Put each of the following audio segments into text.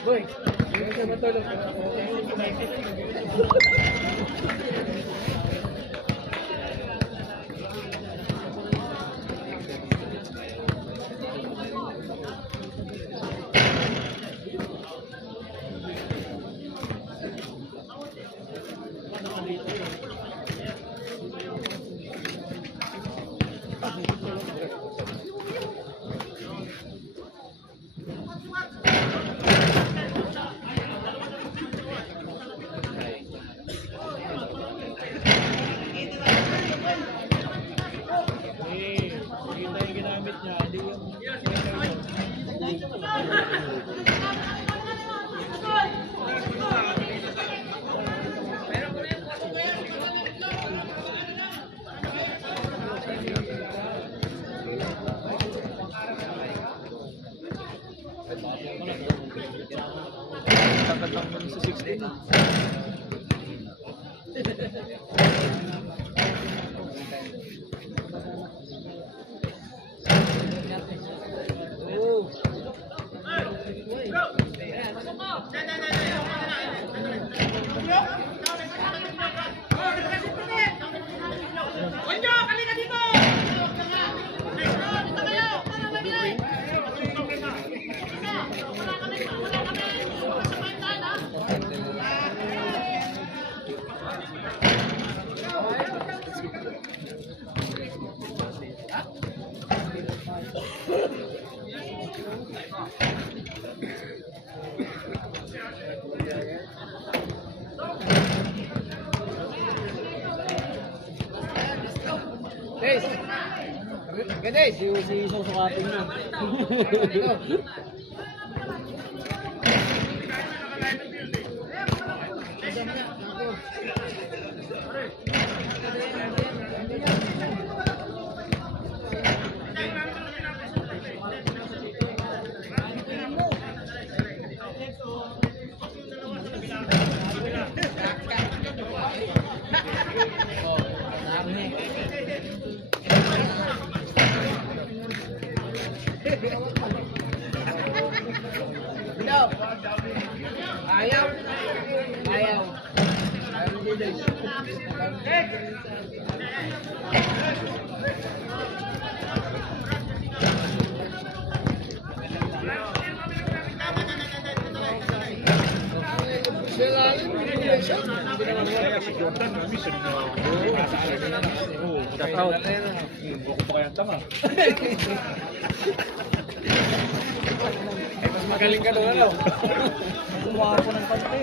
Boy, sa matulog. Takatang mo sa 16. Guys, guys, si isang sukatin mo. Ayaw. Ayaw. Magaling ka doon, ano? Kumuha ko ng panty.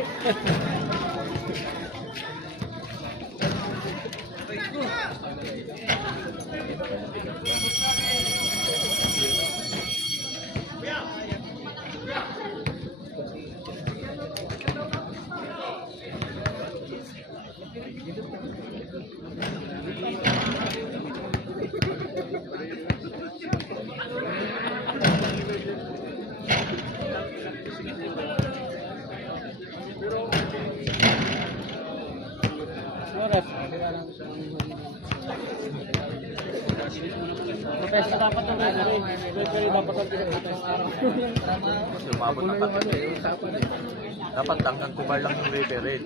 Professor dapat ang referee dapat ang pinag-test araw. Kasi umabot ng kapit. Dapat hanggang kubar lang yung referee.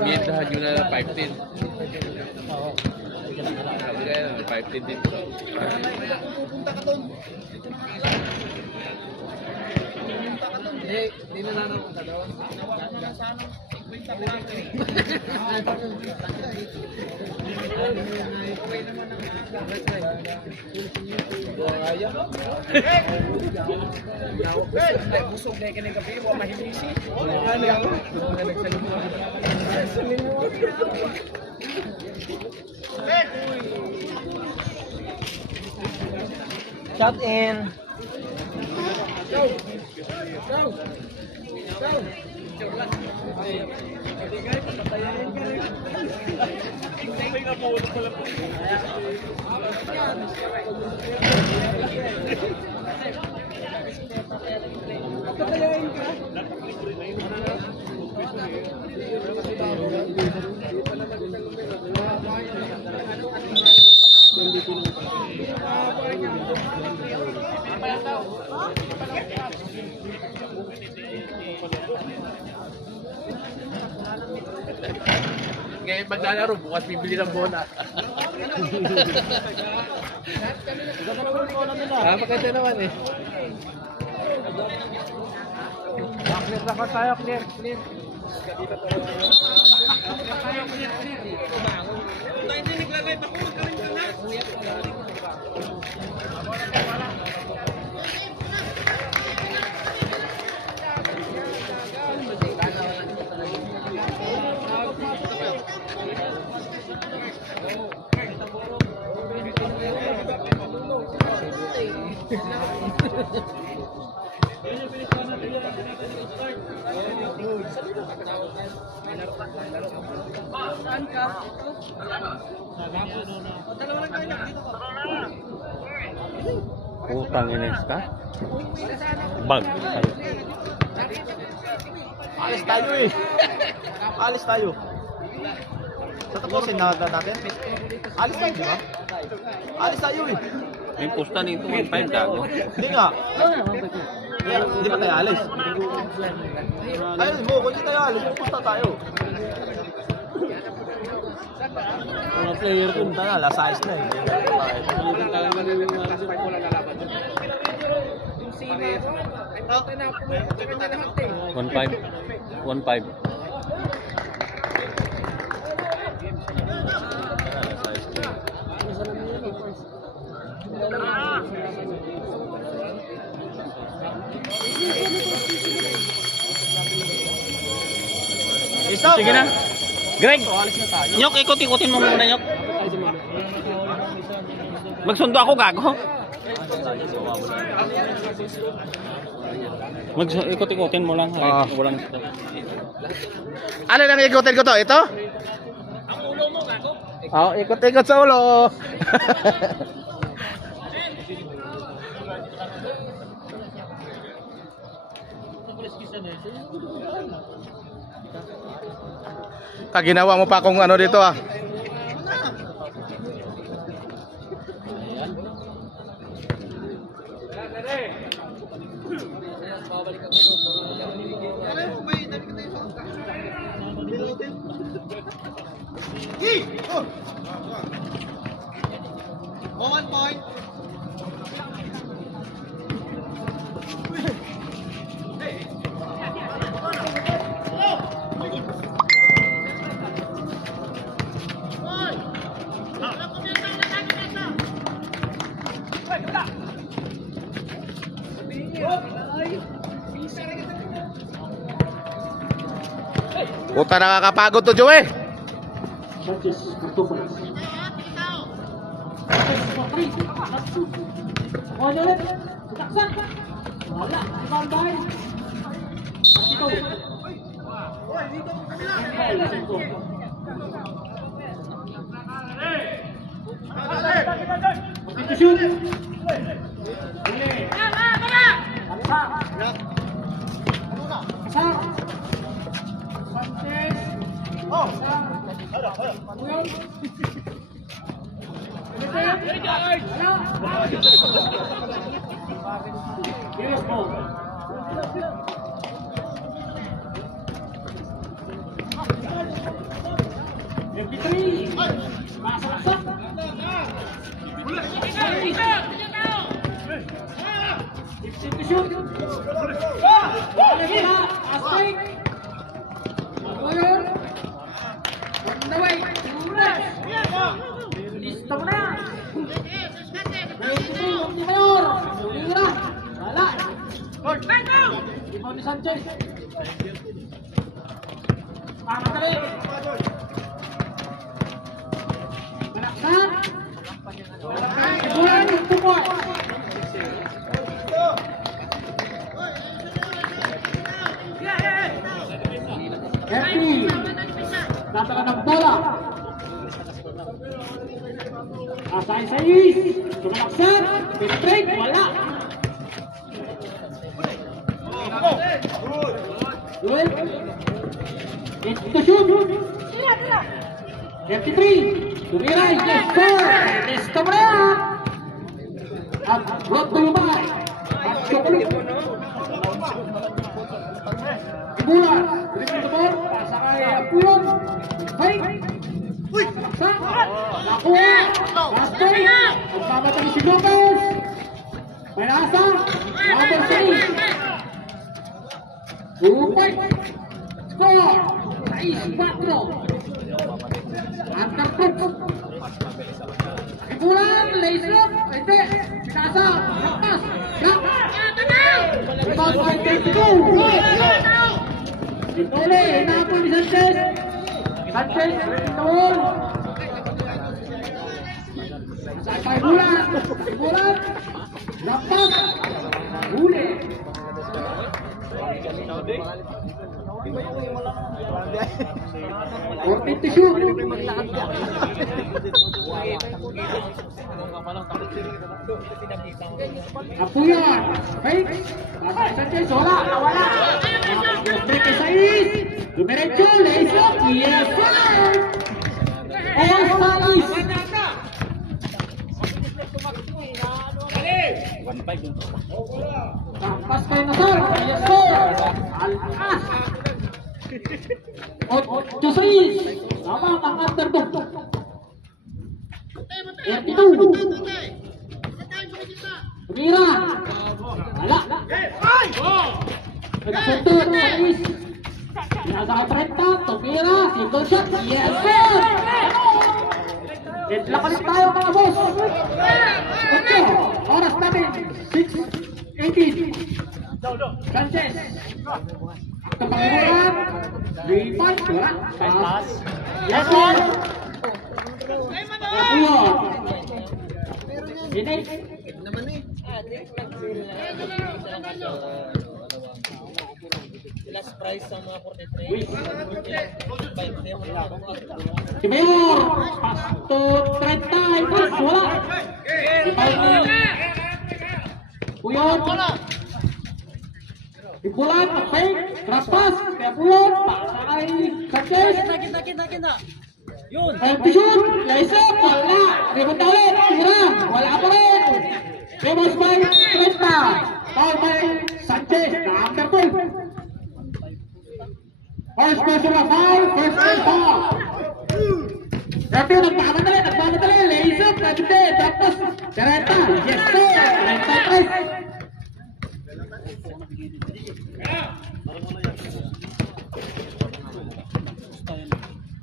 Ambientahan nyo na 510. Sabi kaya na 510 din. Pupunta ka doon. Hindi na nanapunta doon. Nawala na sana. 50 plato eh. Uy naman ang kaya. Busog na ikin ng gabi, huwag mahimisi. Ano yan? Shot in. Go! Go! Go! Ngayon maglalaro, bukas bibili ng bola. Maganda naman eh. Clear na ka tayo, clear, clear. Putang ines ka. Bag. Alis tayo eh. Alis tayo. Tatapusin na natin. Alis tayo, di ba? Alis tayo eh. May pusta nito 1.5 gago. Hindi nga. Kaya, hindi pa tayo alis. Ayun mo, kung hindi tayo alis, pupunta tayo. Mga player ko. Punta na, last size na eh. Yung sina ko, ay tawag na ako, sa kanya lahat eh. 1.5. Stop! Sige na. Greg, Nyok, ikot-ikotin mo muna, Nyok. Magsundo ako, gago. Ikot-ikotin mo lang. Walang... Ano nang ikutin ko to? Ito? Ang ulo mo, gago. Oo, ikot-ikot sa ulo. Ginawa mo pa kung ano dito ah. Puta, nakakapagod to, Joey. Listo mo na! Tony Sanchez. Pamatali. Malaksan. Bulan, tupot. Henry. Tataka ng bola. Asay sa is. Tumalaksan. Straight. Wala. Well, it's to shoot. 53. Tumiray. Yes, sir. It is Cabrera. At brought to you by Chocolate. Ibulan. Dribbling the ball. Pasa kay Pulon. Fake. Sa. Nakuha. Raspberry. Magmamatay si Lopez. Mayasa. Number 3. Upay. Score. 6-4. Undercook. Ibulan. Lace-up. Hindi. Pinasa. Lakas. Lock. Rebound by 32. Itole. Hinapon ni Sanchez. Sanchez. Tawon. Masakay kay Bulan. Bulan. Lakas. Huli. 14 to shoot. Apuyan. Fake. Masakay Sanchez. Wala. Wala. Break kay Saiz. Dumiretso. Lace up. Yes, sir. Saiz. Tampas kay Nasar. Yes, sir. Alpas. 8-6. Tama ang underdog. 32. Tumira. Wala. Nagsunod. Saiz. Nasa kay 30. Tumira. Single shot. Yes, sir. Deadlock ulit tayo mga boss. Okay. Oras natin. 6:18. Sanchez. Kapanguran. 3-5. Wala. Pass. Yes, sir. Apuyan. Ini. Last price sa mga 43. Si Mayor. Pass to 30. Pass. Wala. Ipaw ni Puyon. Ibulan. Fake. Cross pass. Kaya Puyon. Pasa kay Sanchez. Kita. Yun. Empty shoot. Lace up. Wala. Rebound ulit. Tira. Wala pa rin. Rebound by 30. Foul by Sanchez. Na-under 12. First personal foul. First personal foul. Tapi nagmamadali. Lace up. Nagde. Tapos 30. Yes, sir. 33.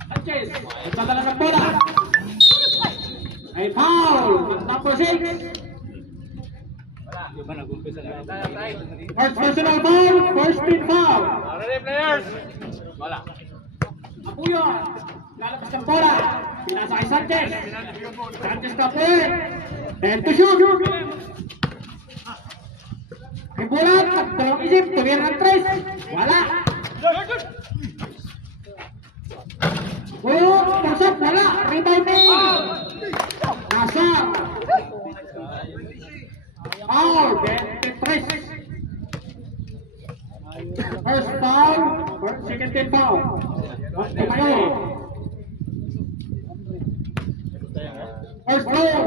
Sanchez. Nagdadala ng bola. Ay foul. Number 6. First personal foul. First team foul. Ready, players? Wala. Apuyan. Lalabas ng bola. Pinasa kay Sanchez. Sanchez na po eh. 10 to shoot. Ibulan. Dalawang isip. Tumira ng 3. Wala. Puyo. Pasok. Wala. Rebound ni Nasar. Foul. 23. First foul. Second team foul. Tumayo. First foul.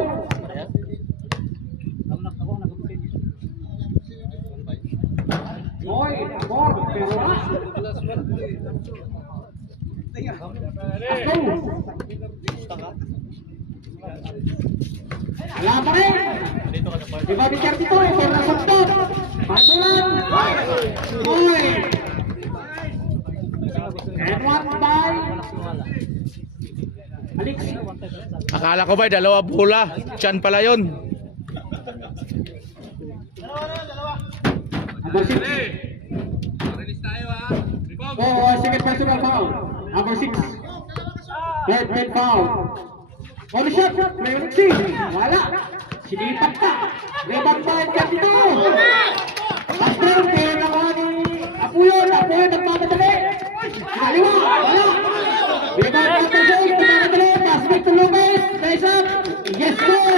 Boy, more, pero wala. Wala pa rin. Iba di 32, ito na suntot. Pagbulan. Boy. And one by Alex. Akala ko ba dalawa bola? Chan pala yun. Number 6. personal foul. Number 6. Third foul. On the shot, Raymond C. Wala. Sinipat pa. Rebound pa ang dito. Master, pero nakuha ni Apuyon. Apuyon nagmamadali. Kaliwa. Wala. Rebound pa ang Jose. Nagmamadali. Pass back to Lopez. Nice up. Yes, sir.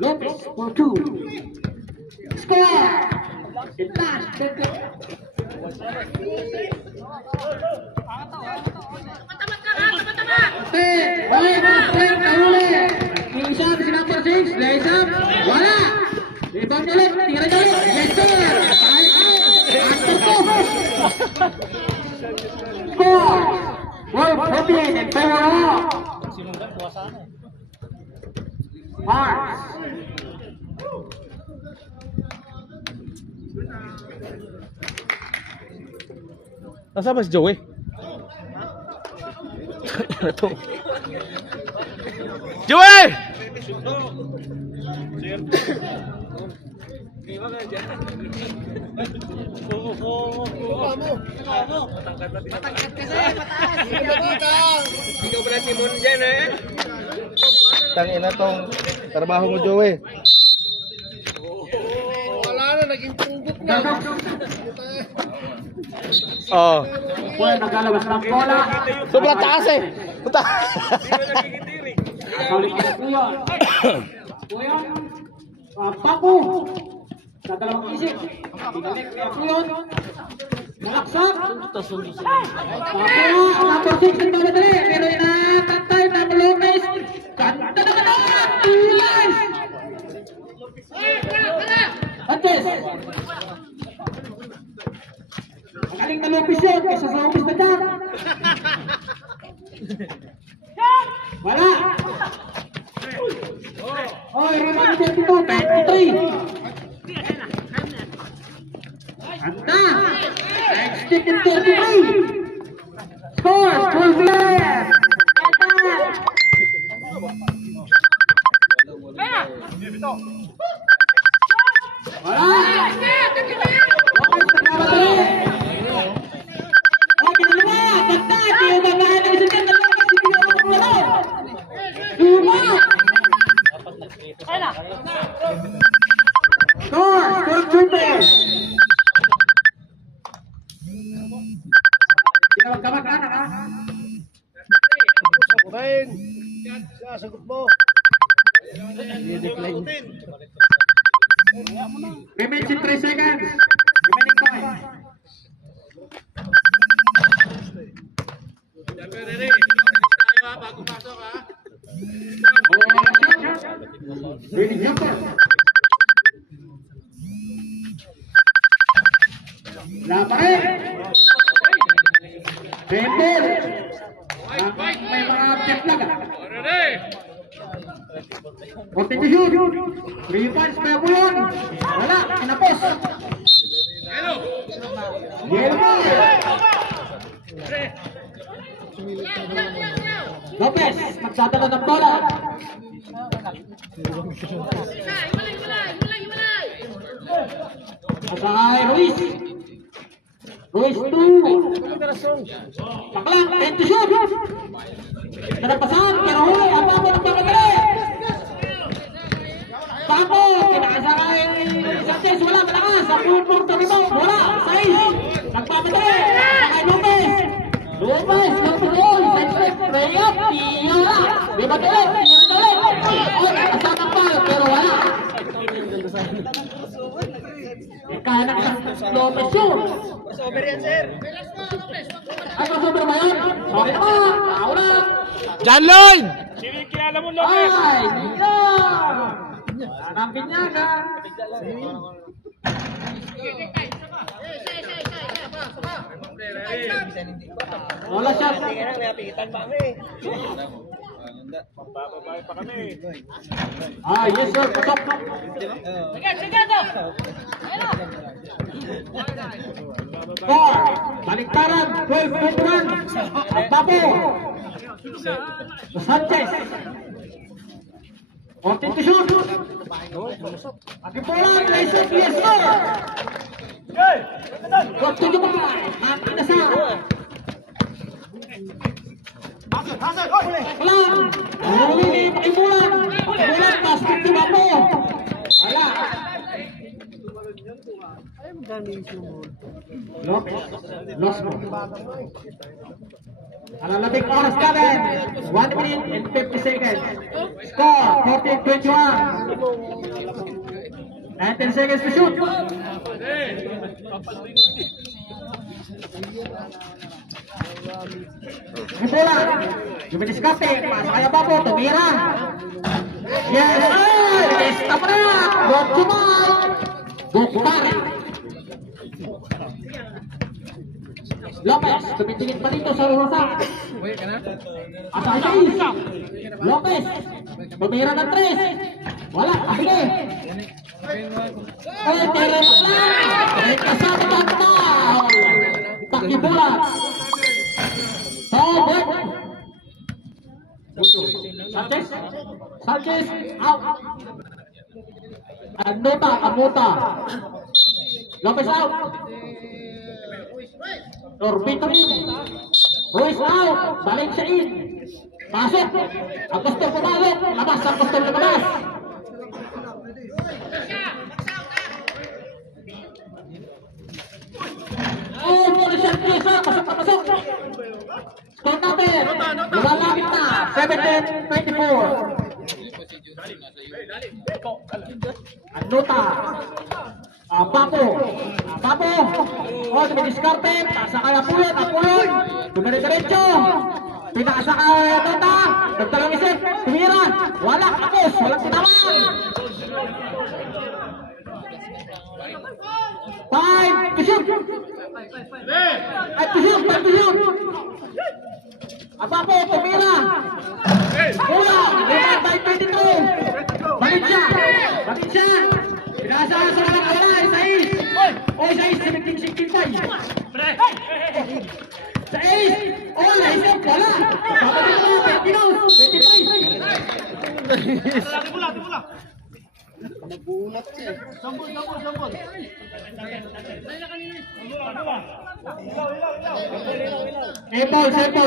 Lopez for 2. Score. It last. Oy, master, kahuli. Yung isa, si number 6, lays up. Wala. Rebound ulit, tira ulit. Yes, sir. Master to. Score. World champion in Peru. Mars. Nasaan ba si Joey? Ito. Joey! Ikaw pala si Mon dyan eh. Tangin na tong trabaho mo, Joey. Oh. Well, naglalabas ng bola. Sobrang taas eh. Puta. Saulit niya po yun. Kuya, Papu. Sa dalawang isip. Pinalik niya po yun. Nakaksak. Papu, number 6 ang tamadali. Pero inakantay na Lopez. Kanta na ka na. Tulas. Antes. Magaling na Lopez yun. Isa sa office na dyan. Wala. Oy, rebound din dito. 23. Anda. Next stick in 33. Score. Full player. Wala. Remains in 3 seconds. Remaining time. Ready jumper. Lapain. Bender. May mga object lang. Konting shoot. 3 points kaya po yun. Wala, kinapos. Yellow. Lopez, magsadala ng bola. Masakay Ruiz. Ruiz 2. Paklang, 10 to shoot. Nagpasahan, pero huli, ang bako ng pagkakali. Bako, kinakasakay Sanchez, wala, malakas. Ang pulpong tabito, wala, 6. Nagpapadali, sakay Lopez. Lopez, nagpagol, side-step, layup, tiyala. Bibat ulit, tiyala ulit. O, nakasama pa, pero wala. Kaya ng Lopez yun. Over yan, sir. Ay, crossover ba yun? Sorry naman, wala. John Lloyd! Ay, dito! Ang binyaga. Wala siya. Ah, yes sir, pasok. Four, baliktaran, 12 home run. Ang Papo. Sanchez. 14 to shoot. Akipolan, lays up, yes sir. What to do ba? At inasar. Walang. Huli ni Pakibulan. Pakibulan, basket di Bapo. Wala. Lost mo. Alalabing oras ka din. 1 minute and 50 seconds. Score, 14-21. And 10 seconds to shoot. Bola. Dumidiskarte. Pasok kaya Bapo. Tumira. Yes. Ay! Stop na. Rob Kumal. Bukari. Lopez. Tumitingin pa dito sa Rosa. Asa Ayes. Lopez. Tumira ng 3. Wala. Sige. Ay, tira na. Ay, kasama ng foul. Pakibulan. Sobek. Sanchez out. Amuta. Lopez out. Orbito in. Ruiz out. Balik siya in. Pasok. Apostol pumalik. Labas. Apostol labas. Oh, muna siya. Pasok. Score natin. Lumalapit na. 17-24. Anuta. Papo. Oh, dumidiskarte. Tasa kaya Apulon. Dumire-diretso. Pinasa kaya Anuta. Nagtalang isip. Tumira. Wala. Tapos. Walang tinawag. 5 to shoot. 5 to shoot. Papo. Tumira. Kulang. 5-22. Balik siya. Pinasa sa walang wala. Isais. Oy, Isais. 17-16 pa. Isais. Oy, naisip. Wala. Babalik mo. 25.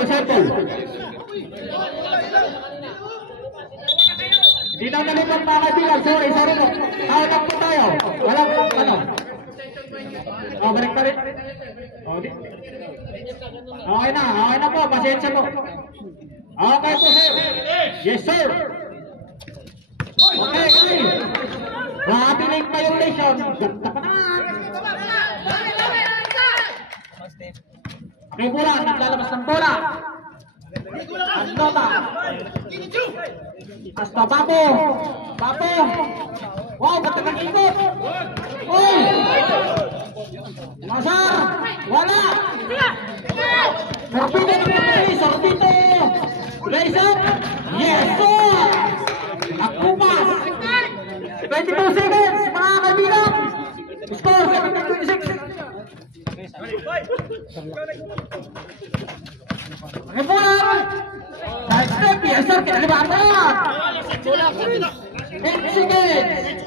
Sample. Hindi na nalipag mga kaibigan. Sorry po. Lang po tayo. Walang ano. Balik pa rin. Okay na po. Pasensya po. Okay po, sir. Yes, sir. Okay. Grabe link violation. Ganda pa naman. Bola, naglalabas ng bola. Agnota. Hasta Papo. Wow, ba't nag-ikot? Uy! Masar! Wala! Sorbito ng pamili! Sorbito! Raise up! Yes, sir! Akumas! 22 seconds, mga kaibigan! Score, 17-26! Rebuan! Side step, yes sir, kinalibaan mo yan! 8 seconds!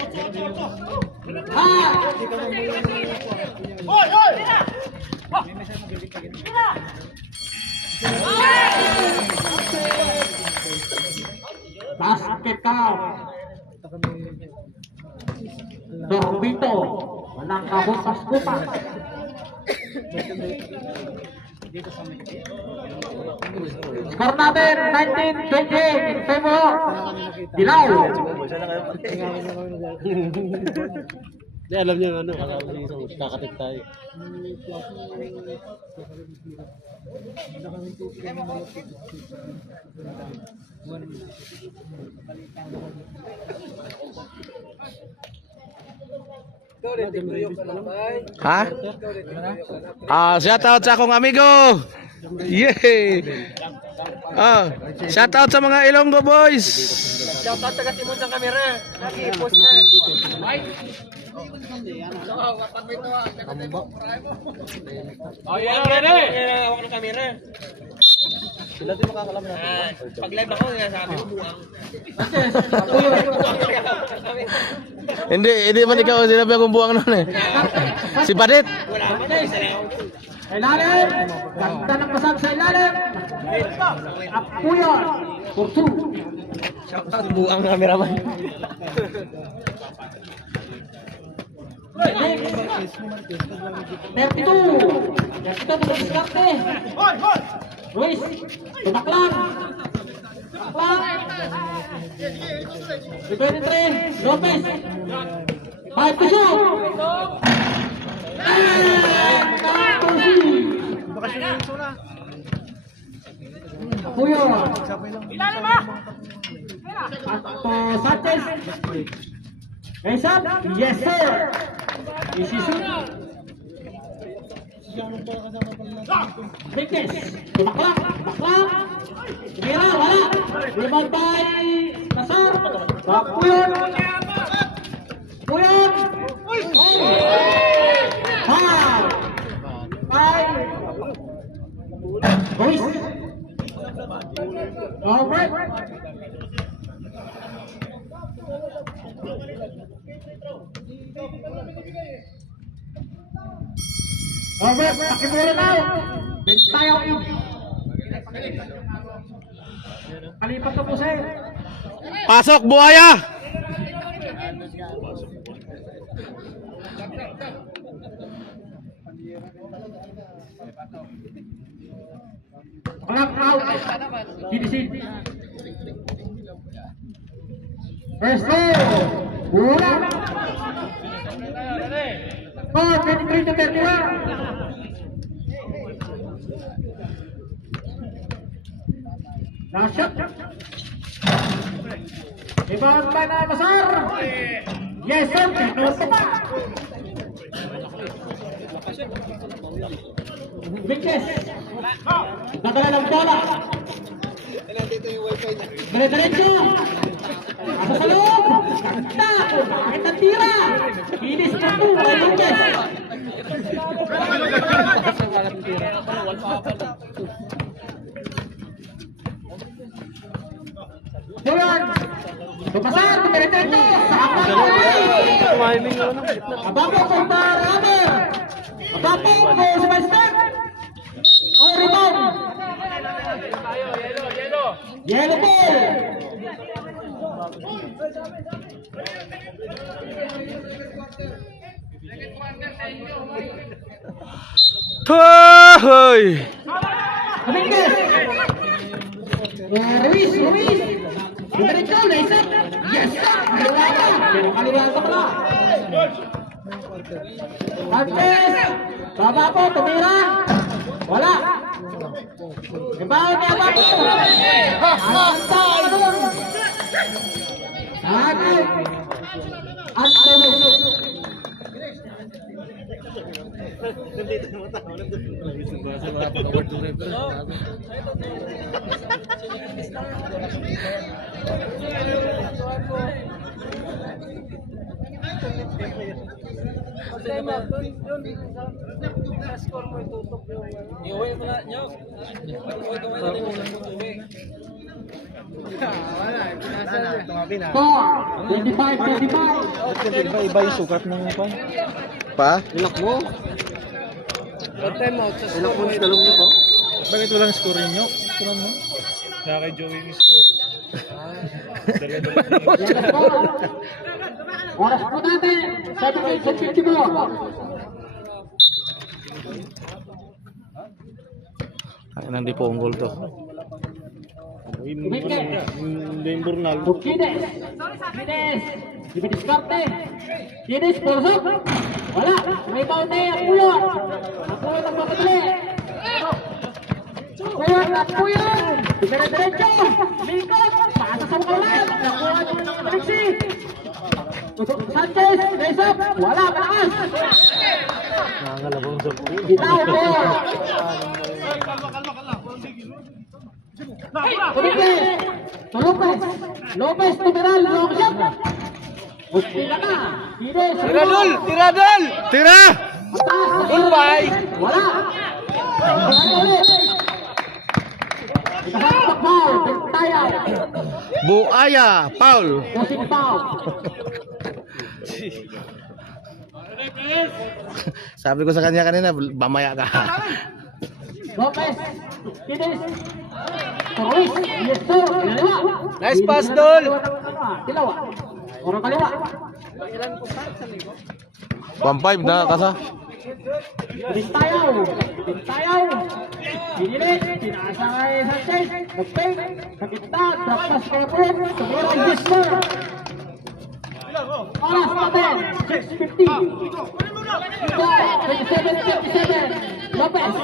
Basket count! Sorbito! Walang kabukas-bukas! Skor natin 19-28 in favor Dilaw. Hindi, alam niya ano, kakatik tayo. Ha? Shout out sa akong amigo. Yay! Shout out sa mga Ilonggo boys. Shout out taga Timon sa camera. Naki-post na. Oh, yan ready. Hawak ng camera. Sila din makakalam na. Pag live ako, sabi ko buwang. Hindi man ikaw ang sinabi akong buwang nun eh. Si Badit. Sa ilalim. Ganda ng pasag sa ilalim. Apuyan. Kursu. Buang cameraman. 32. Diskarte. Ruiz. Tumaklang. Si 23. Lopez. 5 to shoot. Puyo. Sanchez. Raise up. Yes, sir. Easy shoot. Rikes. Tumaklang. Tumira. Wala. Rebound by Nasar. Puyon. Foul. Boys. Alright. Alright, pakimula na. Bentayaw in. Kalipat na po sa'yo. Pasok, buhaya! Clock out. Finisin. First goal. Bulan. Oh, 23 to 31. Last shot. Rebound by na Masar. Yes, sir. Teknos pa. Vickes. Nadala ng bola. Dire-diretso. Asa sa loob. Tapo. Bakit ang tira? Kinis na po. Vickes. Bulan. Tumasar. Dire-diretso. Sa Abapo po ba Rammer? Abapo po si Master. Oh, rebound. Yellow ball. Hoy! Dominguez. Ruiz. Diretso, Lisa. Yes, sir. Kaliwa ka pala. Sanchez. Baba po, tumira. Wala. Rebound niya, Babo. Asanta ka doon. Agad. At Score, 25-25. Iba yung sukat ng pan. Pa? Ilak mo. Ilak mo sa talong niyo po. Bakit walang score ninyo? Score mo? Na kay Joey yung score. Yan ang score. Oras po natin, 7:54. Ay, nang di po ang goal to. Dominguez. Burnal. Kides. Diskarte. Kides, pursok. Wala. Rebound na yung Puyon. Puyon ang mapadali. Puyon. Dire-diretso. Likot. Pasa sa mga ulan. Nakuha niyo ng Alexi. Sanchez. Raise up. Wala. Malakas. Nangalabang sa puyo. Bitaw po. Lopez, Tumiral, long shot. Tira na. Tira dol! Tira! Goodbye. Wala. Ulit. Ikahatak foul. Bintaya. Buaya, Paul. Pusing foul. Sabi ko sa kanya kanina, mamaya ka. Lopez. Kinis. Ruiz. Yes, sir. Kaliwa. Nice pass, Dol. Kaliwa. Orang kaliwa. 1-5 na kasa. Bintayaw. Bintayaw. Pinilit. Pinaasa kay Sanchez. Nag-fake. Kakita. Drop-pass kay Pron. Tumira ang Gisler. Oras natin. 6:50. 27. Lopez.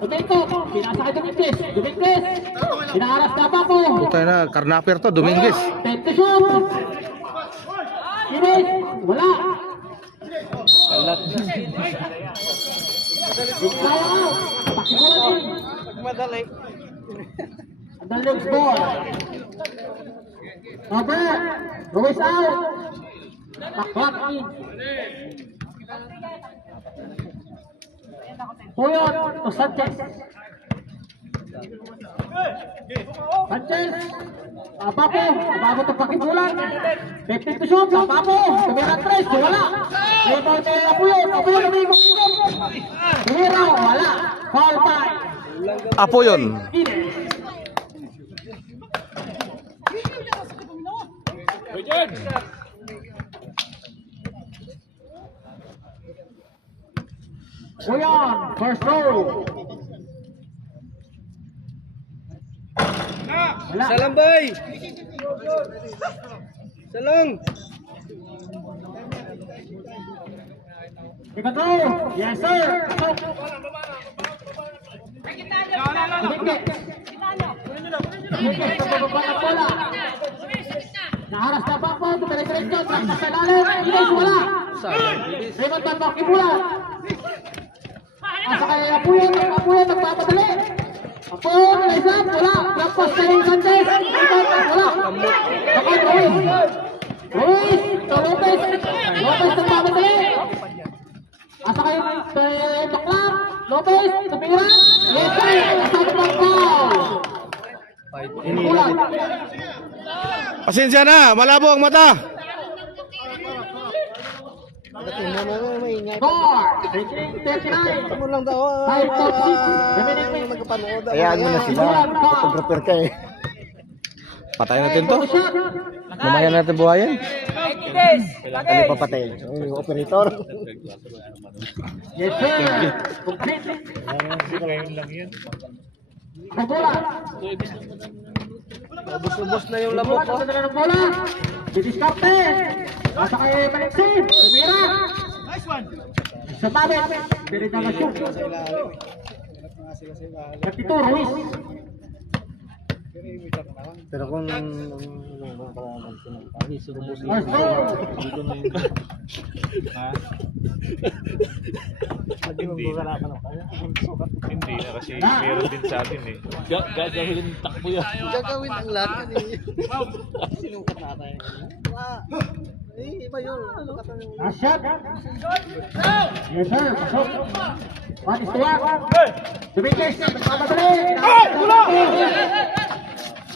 Otenko. Pinaasa kay Dominguez. Dominguez. Pinaaras na pa po. Putay na, karnaper to, Dominguez. Tentation. Kinis. Wala. Bintayaw. Pakikulan. Madali. The next ball. Robert. Ruiz out. Clock in. Puyot to Sanchez. Sanchez. Papo. Papo to Pakikulan. 50 to shoot. Papo. Tumira 3. Wala. Rebound nila Puyot. Puyot umigong-igong. Tumira. Wala. Foul time. Apo yun. Kinis. Kuyan, first row. Wala. Salam, boy. Salam. Second row. Yes, sir. Dominguez, pababa ng bola. Naharas na pa po. Tumilig-diretso. Traktas sa lalim. Kinis, wala. Raymond Van Bakibula. Asa kaya Apuyo. Nagpapadali. Apo, nalaisap. Wala. Lampas kay Sanchez. Wala. Sakot, Ruiz. Ruiz. Lopez. Lopez nagpapadali. Asa kayo Tuklap. Lopez. Tumira. Yes, sir. Asado ng foul. Kulang. Pasensya na, malabo ang mata. Score. 39. Ano lang daw. 5 top 6. Remaining minutes. Magkapanood. Hayaan mo na sila. Photographer ka eh. Patayin natin to. Shot. Mamaya natin buhayin. Ano papatay? Yung operator. Yes, sir. Complete. Bola. Ubus-ubus na yung labot ko. Sa dala ng bola. Didiskarte. Nasa kay Malexin. Tumira. Sa tabit. Pero na shoot. Katito, Ruiz. Pero kung First row. Hindi na kasi meron din sa atin eh. Gagawin takbo yan. gagawin ang lahat yan eh. Sinukat natin. Iba yun. Last shot. Yes, sir. Pasok. One is to one. Dominguez. Nagpapadali.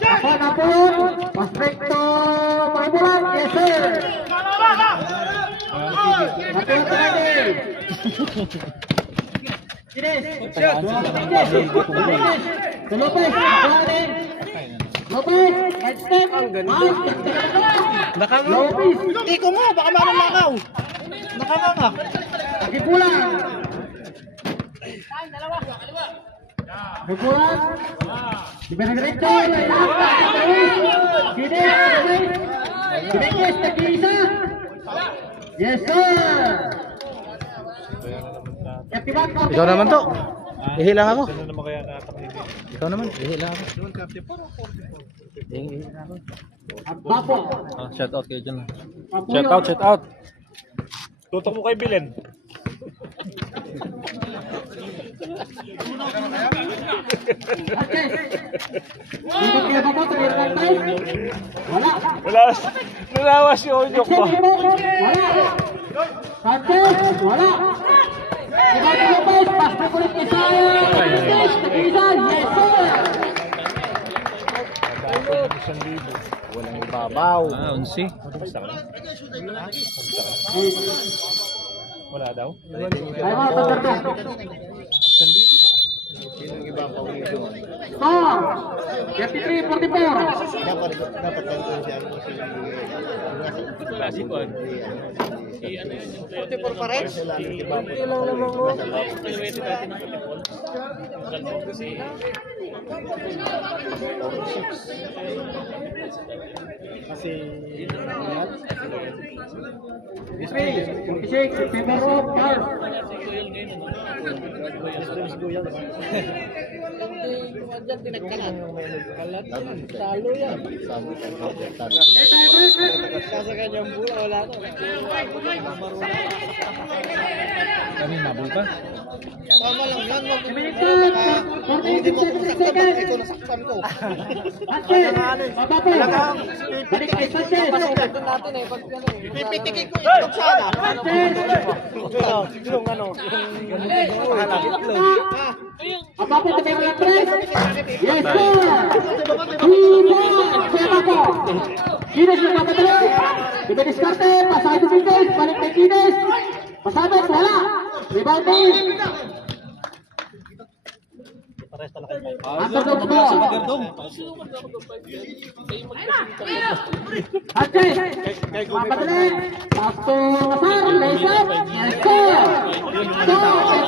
Ako na po. Pass break to Paibulan. Yes, sir. Matulog ka natin. Ines. Dominguez. Dominguez. To Lopez. Dominguez. Lopez. Right step. Lopez. Iko mo, baka meron lakaw. Nakanganga. Pakipulan. Pakipulan. Dibenegrito. Kinis. Nag-iisa. Yes, sir. Katibat. Ikaw naman to. Ihi lang ako. Ano naman kaya natakin din? Ikaw naman, ihi lang ako. Bapo. Shout out kayo dyan. Shout out. Tutok mo kay Bilen. Dito kaya ba mo? Tumira ng time? Wala. Nalawa si Onyok pa. Wala. Sanchez. Wala. Ibang Lopez. Pass na kulit kay Sayang. Nag-iisa. Yes, sir. Walang ibabaw. Ah, 11. Wala daw? Time out, Thunderbird. Sinong ibabaw nito? Score! 33-44. Dapat ganito siya. Klasiko. Si ano yun? 44 pa rin? Ilang naman mo. Pwede natin ng volleyball. Kasi Kasi... 46, September of Cars. Talo yan. Sa kanyang bola, wala na. Kami nabul pa. Tama lang yan. Hindi mo Ikaw nasaktan ko. Sanchez, mabapo. Balik kay Sanchez. Pipitikin ko itlog sana. Sanchez. Yung ano, yung mahalagit lang. Mabapo sa mga press. Yes, sir. Hiba. Mabapo. Kines yung kapatid. Diskarte. Pasado Kines. Balik kay Kines. Pasabit. Wala. Rebounding. Underdog score. Sanchez. Mapadali. Pasto Nasar. Lace up. Yes, sir. So,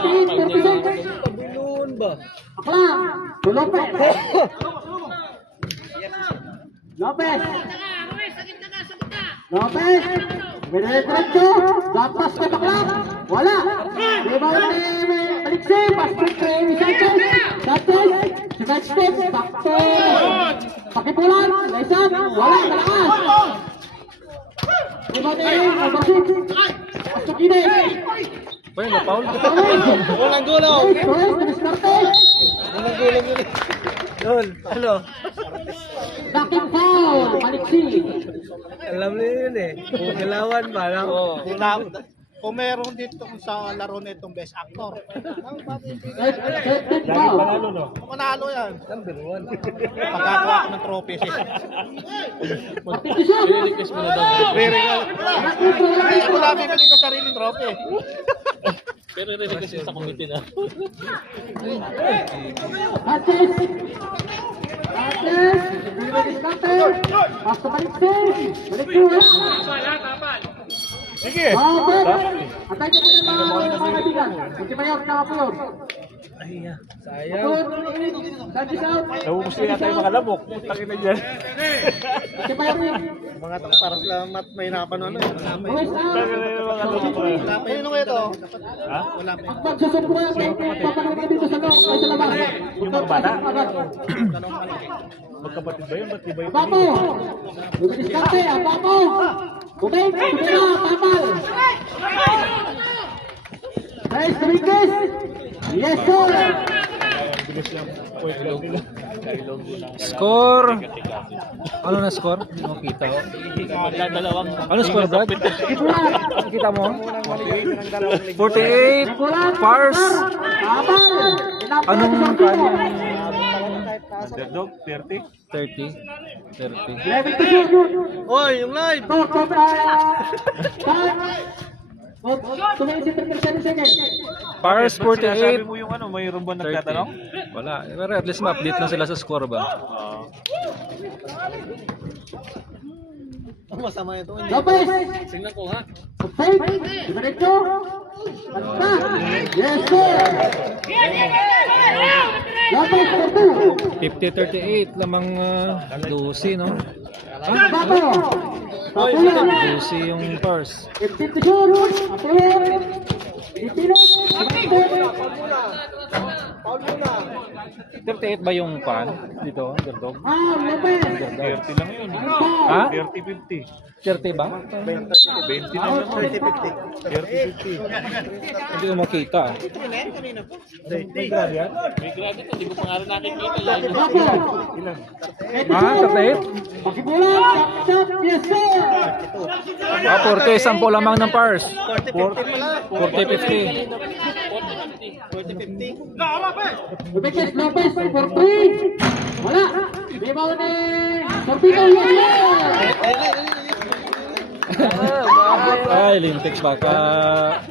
38-36. Bilun ba? Aklang. Lopez. Lopez. Lopez. Diretso. Dapas kay Aklang. Wala. Rebound ni Alexei. Basket kay Sanchez. Sanchez. Si Matchstick. Sakto. Pakipulan. Lace up. Wala. Malakas. Rebound ni Albacik. Pasto Kines. Pwede na, Paul. Walang gulaw. Diskarte. Walang gulaw yun. Dol, ano? Daking foul. Alexei. Alam niyo yun eh. Galawan ba? Kung meron dito sa laro na itong best actor. Second foul. panalo, no? Kung manalo yan. Number 1. Pagkakawa ko ng trophy siya. Partition. Hindi ko na bibili ng sariling trophy. Pero re-request sa committee na. Sanchez. Sanchez. Diskarte. Pasto Alexei. Balik ko. Sige! Atay ko muna mga kaibigan. Kasi mayroon na po yun. Sayang. Sanchez out. Naubos na yata yung mga lamok. Tangin na dyan. Kasi mayroon yun. Mga para salamat may hirapan ano eh. Uwes out. Tangin na yung mga lamok. Wala pa yun kaya to. Ha? Ang pagsusunod ko yan, papanood ka dito sa loob ay sa labas. Yung mga bata? Agad. Magkapatid ba yun? Ba't iba yung Papo. Diskarte. Papo. Bukay. Bukay na. Papal. Nice Dominguez. Yes, sir. bilis lang point lang nila? Score! Ano na score? Hindi mo kita ko. Ano score, Brad? Kita mo? 48 Pars. Anong Underdog, 30? 30? 30. Oy, yung live! Pars Sabi 48. mo yung ano, mayroon ba nagtatanong? 30. Wala. Pero at least ma-update na sila sa score ba? Ang masama ito. Lopez! Singnan ko ha. Fake! Diretso! Basta! Yes, sir! Lopez, Porto! 50-38 lamang Lucy, no? Bato! Papuyan! Lucy yung Pars. 50 to shoot! Papuyan! Ditino! 38 ba yung pan dito? Underdog? Lopez! 30 lang yun. Ha? 30-50. 30 ba? 20 na lang. 30-50. Hindi ko makita. May grab yan? Bato! Ilan? Ah, 38? Pakibulan! Shot! Yes, sir! Ah, 40, 10 lamang ng Pars. 40-50 pala. 40-50. 40-50. Domingos Lopez for 3. Wala. Rebound ni Torpedo. Ay, lintik baka.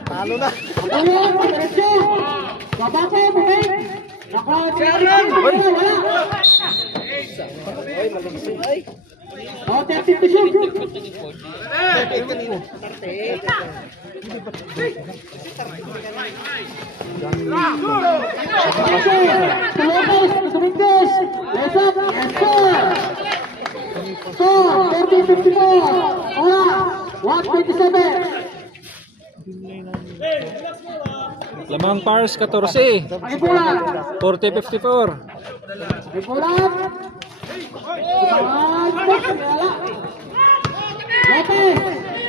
Talo na. Ayan, diretso. Babako, bukay. Wala. Oh, 30 to shoot. Domingos. Yes, up. Yes, sir. Score, 30-54. Wala. 127. Lamang Pars 14. Pakibulan. 40-54. Pakibulan. Wala.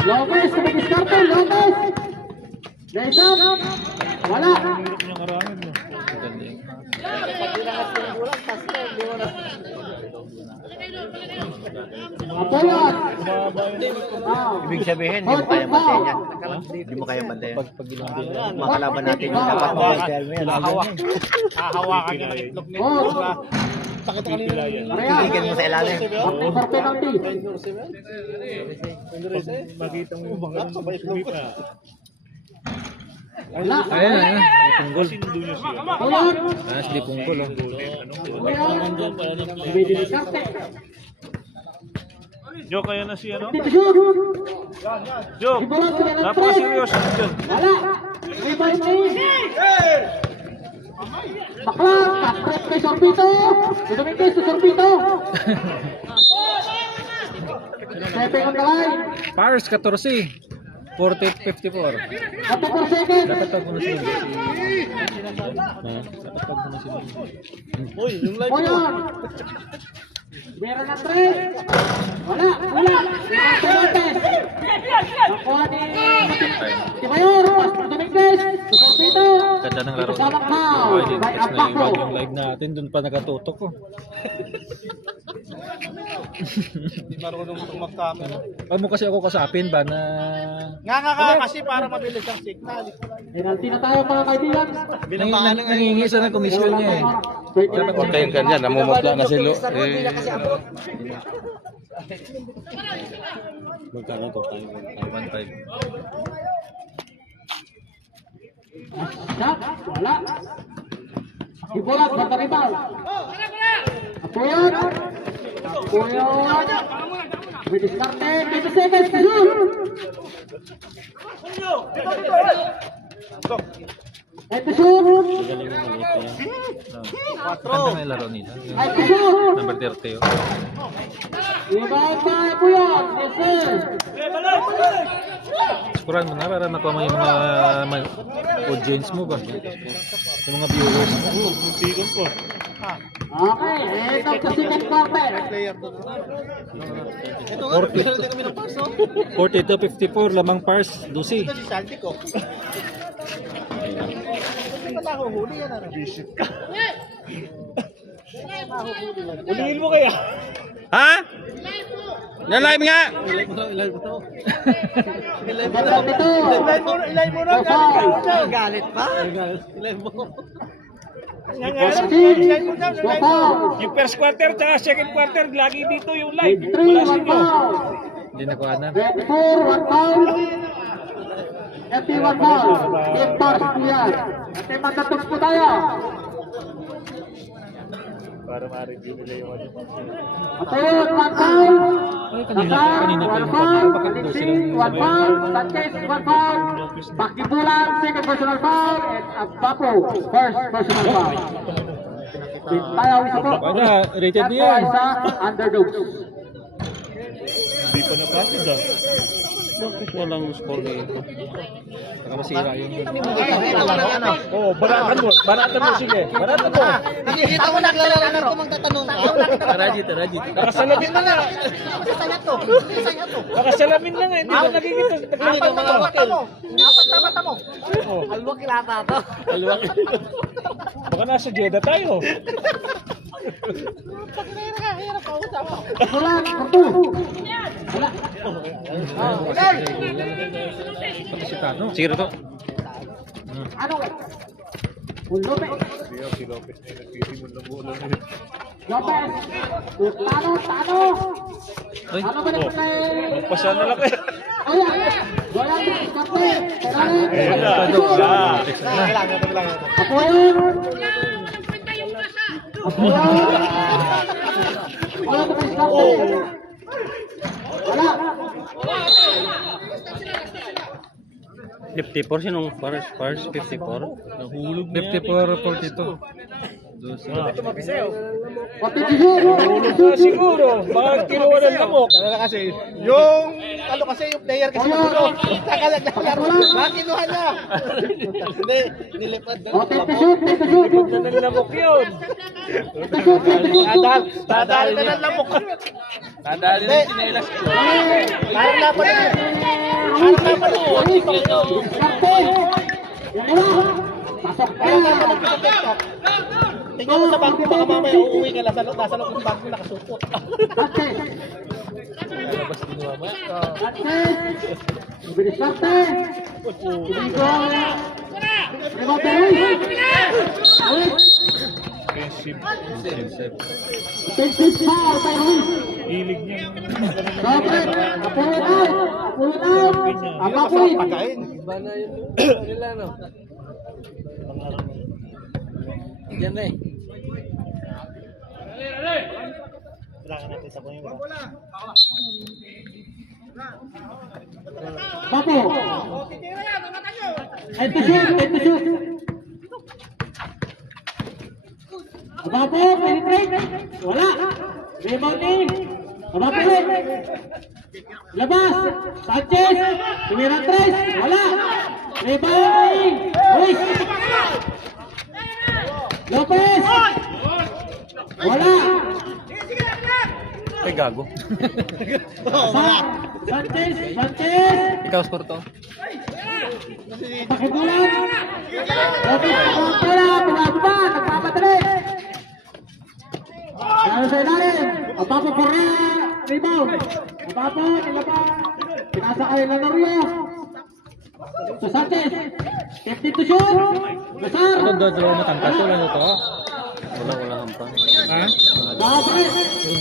Lopez, kumikiskarte, Lopez. Yes, up. Wala. Apoyan. Ibig sabihin, hindi mo kaya bantayan yan. Hindi mo kaya bantayan. Makalaban natin yung dapat Hahawakan niya ng itlog nito. Sakit ka nila yun. Tigil mo sa ilalim. For penalty. Makita mo yung mga sumita. Wala. Ayan. Punggol. Apoyan. Di punggol. Apoyan. Kumikiskarte. Jo, kaya na si ano? Dito shoot. Jo, Ibulan, kaya ng napaka-seryoso ka dyan. Wala. Rebound ni. Bakla. Kastrep kay Sorbito. Domingos to Sorbito. Stepping on the line. Pars 14. 40-54. Up to 4 seconds. Dapat tawag mo na sila. Uy, yung live ko. Apoyan. Meron na 3. Wala. Rebound to Lopez. Nakuha ni Timayor. Pas to Domingos. To Sorbito. Ganda ng laro. Kasamang foul. By Abaco. Yung live natin, dun pa nakatutok ko. Hindi marunong mag-camera. Huwag mo kasi ako kasapin ba na... Nga kasi para mabilis ang signal. Penalty na tayo mga kaibigan. Nangingisa ng komisyon niya eh. Huwag kayong ganyan, namumutla na silo. Magkano to? 1-5. Shot, wala. Ibulat, bata rebound. Apoyan. May diskarte, 20 seconds to shoot. Ay, to shoot. Ganda ng laro nila. Ay, to shoot. Number 30 yun. Rebound pa, Apoyan. Yes, sir. Sikuran mo na para makuha mo yung mga audience mo ba? Yung mga viewers mo. Tikon ko. Okay, end of the second quarter. Player to. 40-54, lamang Pars, Lucy. Ito si Santi ko. Hindi pa nahuhuli yan. Ulihin mo kaya? Ha? Na-live nga! Bata dito. Ilay mo na. Galit pa? Yung first quarter tsaka second quarter, lagi dito yung live. 3, 1 foul. Hindi nakuha na. 24, 1 foul. FP1 foul. 8 bars po yan. At may magkatoks po tayo. Para ma-review nila yung ano. Atayot, 1 foul. Kanina pa 1 yung foul. bakit daw sila Alexis, 1 foul. Sanchez, 1 foul. Pakibulan, second personal foul. And Abaco, first personal foul. Tayo, isa po. Wala, rated At niya yan. po, isa, underdogs. Hindi pa napatid ah. Bakit walang score nito? Baka masira yun. Oo, banatan mo. Banatan mo, sige. Banatan mo. Nakikita mo naglalaro ko magtatanong ka. Tarajit. Nakasalamin na nga. Saya to. Nakasalamin na nga. Hindi na nakikita. Apat na mata mo. Apat na mata mo. Alwak kilata to. Baka nasa Jeddah tayo. Wala, kapto. Wala. Pati si Tano. Sige to. Ano? Lopez. Kaya si Lopez na yung nagtitimod ng bola na yun. Lopez. Tano. Ay, Ano ba naman na Magpasa na lang kayo. Ayan. Goyang Kape. Ayan na. Ako yun. Wala. 54 sinong first 54? nahulog na 54-42. Siguro, baka kinuha ng lamok. Kasi, yung player kasi nagulog. Baka kinuha niya. Hindi, nilipad na. Kinuha ng lamok yun. Dadali na ng lamok. Dadali na ng sinelas. Parang dapat Pasok ka. tingnan mo sa bangko, baka mamaya uuwi ka, nasa loob ng bangko nakasupot. Bilis karte. Defensive foul by Ruiz. Hilig niya. Sobret. Pull out. Apa po yun? Pagkain. Iba na yun nila, no? Yan na eh. Kailangan natin sa punyong ba? Bapo. Head to shoot. Bapo, penetrate. Wala. Rebounding. Bapo. Labas. Sanchez. Tumira 3. Wala. Rebounding. Ruiz. Lopez. Wala. Ay, gago. Sanchez. Ikaw, score to. Pakibulan. Lopez. Pumababa. Nagpapadali. Lalo sa ilalim. Abapo Correa. Rebound. Abapo. Nilaba. Pinasa kay Lanario. So Sanchez. 50 to shoot. Besar. Ano daw dalawa matangkad? Wala na to? Wala hampang. Ha? Dapat.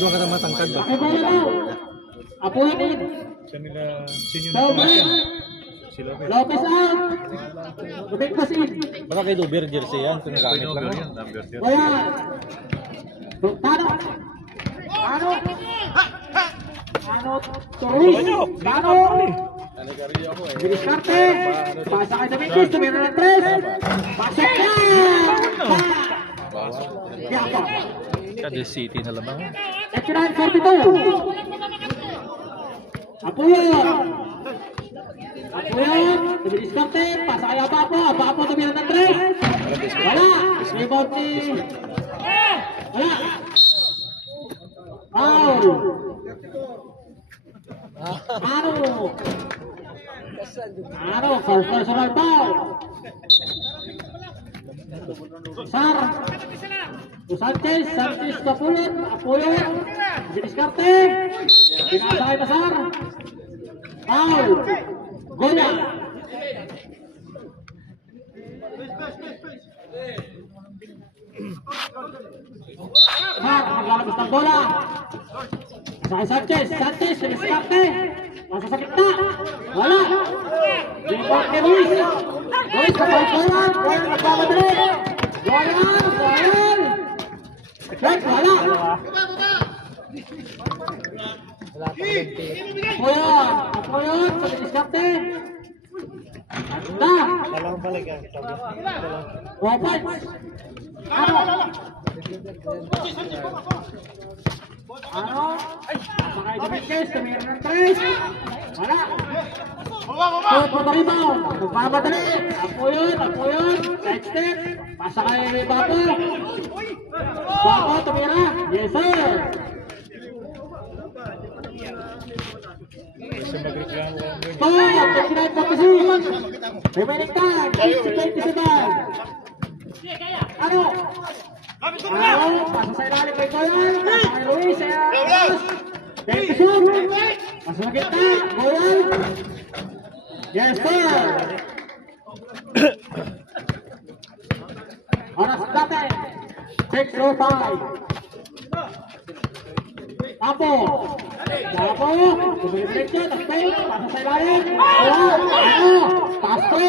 Doon ka na matangkad ba? Pakibulan daw. Apunin. Sino na Dobre. si Lopez. Lopez out. Gubik pasin. Baka kay Dober jersey yan. Tunagamit lang. Number yan, number 30. Kaya. Tano. Turuis. Tano. Bilis karte. Pasa kay Dominguez. Tumira ng 3. Pasok na. Yapa. Kada City na lamang. Extra 42. Apuyon. Bilis karte. Pasa kay Abapo. Tumira ng 3. Wala. Rebound ni. Wala. Foul. First personal foul. Sar. Sanchez kapulot. Apuyon. Bilis karte. Pinasakay pa Sar. Foul. Goya. Naglalabas ng bola. Sakay Sanchez, bilis karte. Nasa sa gitna. Wala. Rebound kay Luis. Luis kapag bola. Goyan nagmamadali. Goyan. Right, wala. Apoyon, sa bilis karte. Anda. Dalawang balik yan. 4 points. Sakay Dominguez, tumira ng 3. Wala. Puto na rebound. Magmamadali. Apoyon. Side step. Pasa kay Bapo. Bapo, tumira. Yes, sir. Kasi magreklamo ka ng Stop. 59 position. Remaining time. 27. Pasa sa ilalim kay Goyan. Pasa kay Luis. Take the shoot. Pasa sa gitna. Goyan. Yes, sir. Oras natin. 6:05. Tapo. Tapo. Bumibalik siya. Takpay. Pasa sa ilalim. Taskay.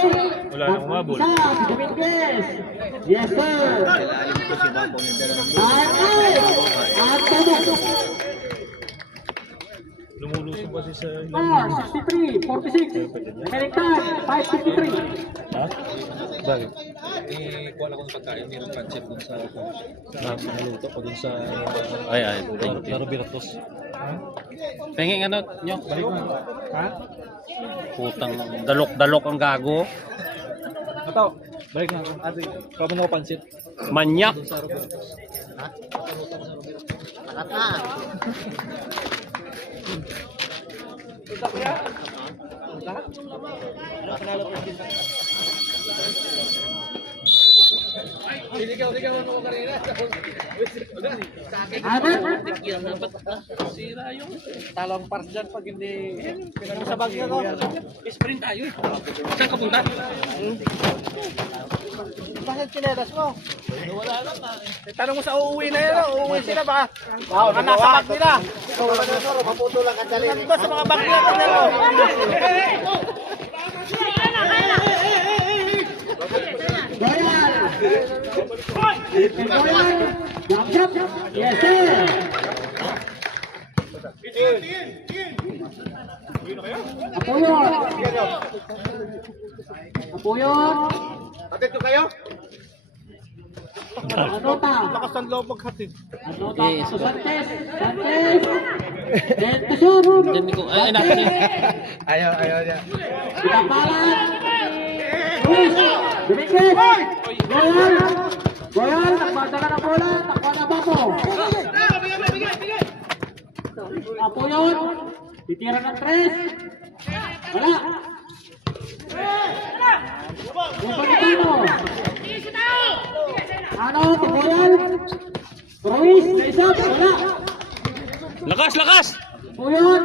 Wala nang umabol. Isa. Si Dominguez. Yes, sir. Ilalim ko si Babong Indaran. Tayo. At tabok. Lumulusong kasi sa... 63, 46. Remaining time, 5:53. Ha? Bakit? Eh, kuha lang akong pagkain. Mayroong pancit dun sa... Naluto ko dun sa... Ay, thank you. Laro Biratos. Penging ano nyo? Balik mo. Ha? Putang dalok-dalok ang gago. Mataw. Balik na ako. Ate, kuha mo na ako pancit. Manyak. Dun sa Laro Biratos. Abat. Talong pars dyan pag hindi sa bag na to. Sprint tayo eh. Saan ka punta? Bakit chinelas mo? Wala lang. Tanong mo sa uuwi na yan. Uuwi sila ba? Baka nasa bag nila. Maputo lang ang dali. Nandito sa mga bag nila. Goyal. Goyal. Jump shot. Yes, sir. Apuyot. Apuyot. Hatid ko kayo? Anota. Lakas ng loob maghatid. Anota. Santes. Santes. Then to shoot. Ay, natin eh. Ayaw niya. Pinagbalan. Luis. Dominguez. Goyal. Goyal. Nagmadala ng bola. Takwa na ba po? Apuyot. Titira ng 3. Wala. Bumpagitano. Ano? Tigoyal. Ruiz. Isa. Wala. Lakas, lakas! Apuyot.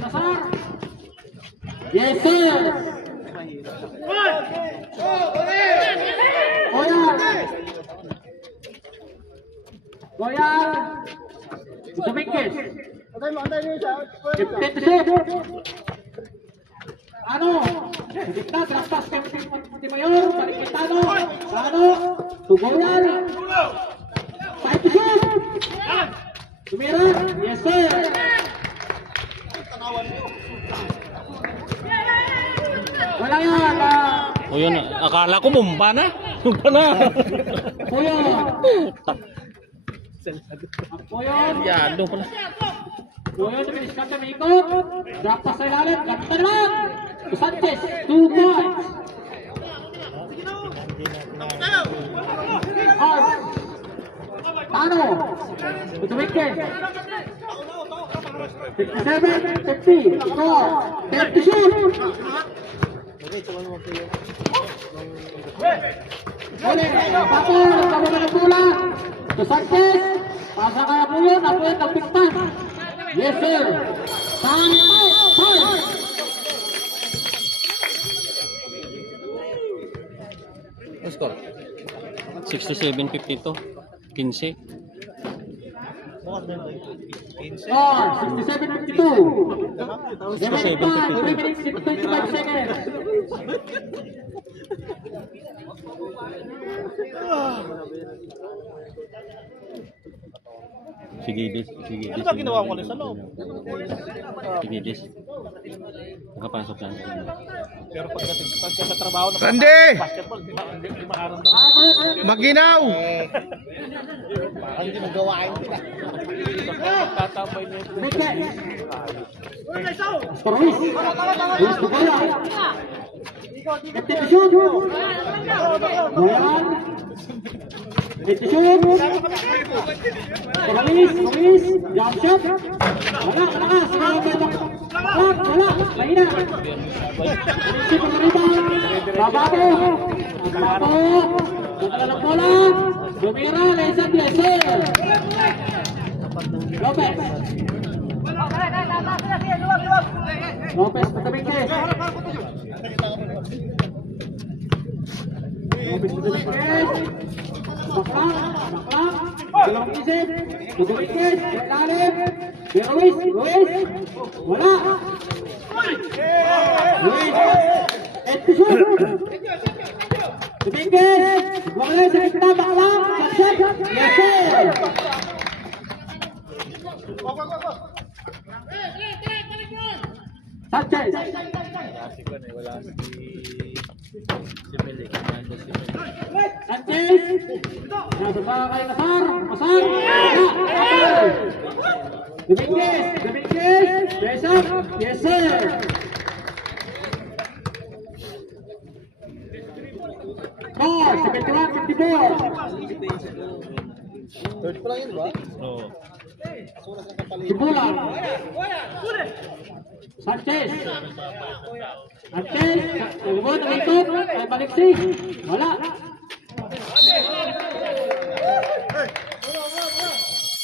Nasar. Yes, sir. Goyal. Goyal. Dominguez. 15 to shoot. Ano? Gitna, traspas kay Mayor. Palikitano. Ano? Tugoyal. 5 to shoot. Tumira. Yes, sir. Wala yan. O yun, akala ko mumpa na. Mumpa na. Puyo. Puyo. Yado pala. Puyo, tumilis ka kami ikot. Drop pa sa ilalim. Ganda lang. Sanchez, 2 points. Out. Tano. Dominguez. 57, 50. Score. 10 to shoot. Uli. Papo. Nagkaroon ng bola. To Sanchez. Pasa kaya po yun. Apo yun. Nagpiktas. Yes, sir. Time. Ano score? 67-52. 15. Score. 67-52. Remaining time. 3 minutes and 25 seconds. Sige, Dis. Ano ba ginawa ko ulit sa loob? Sige, Dis. Nakapasok yan. Pero pagdating sa trabaho na basketball, hindi makaramdam. Maginaw. Parang hindi nagawain nila. Tatambay niya. Ruiz. Ruiz to bola. Captain to shoot. Goyal. Captain to shoot. Ruiz. Jump shot. Wala. Wala. Mahina. Isi pemerintahan. Babato. Dala ng bola. Dumira. Lesan Blesser. Lopez. Lopez to Dominguez. Lopez to Dominguez. Dalawang isip. Dominguez. Ilalim. Ruiz. Wala. Ruiz. And to shoot. Dominguez. Wala sa gitna. Baklang. Shot. Yes, sir. Sanchez. Kasi ko na wala si Milik. Nando si Milik. Sanchez. Nasa pa kay Kasar. Kasar. Wala. Dominguez. Yes, sir. Yes, sir. Score, 71-54. Third pa lang yun, ba? Oo. Sibulan. Sanchez. Nagbuhat ang ikot. Ay baliksik. Wala.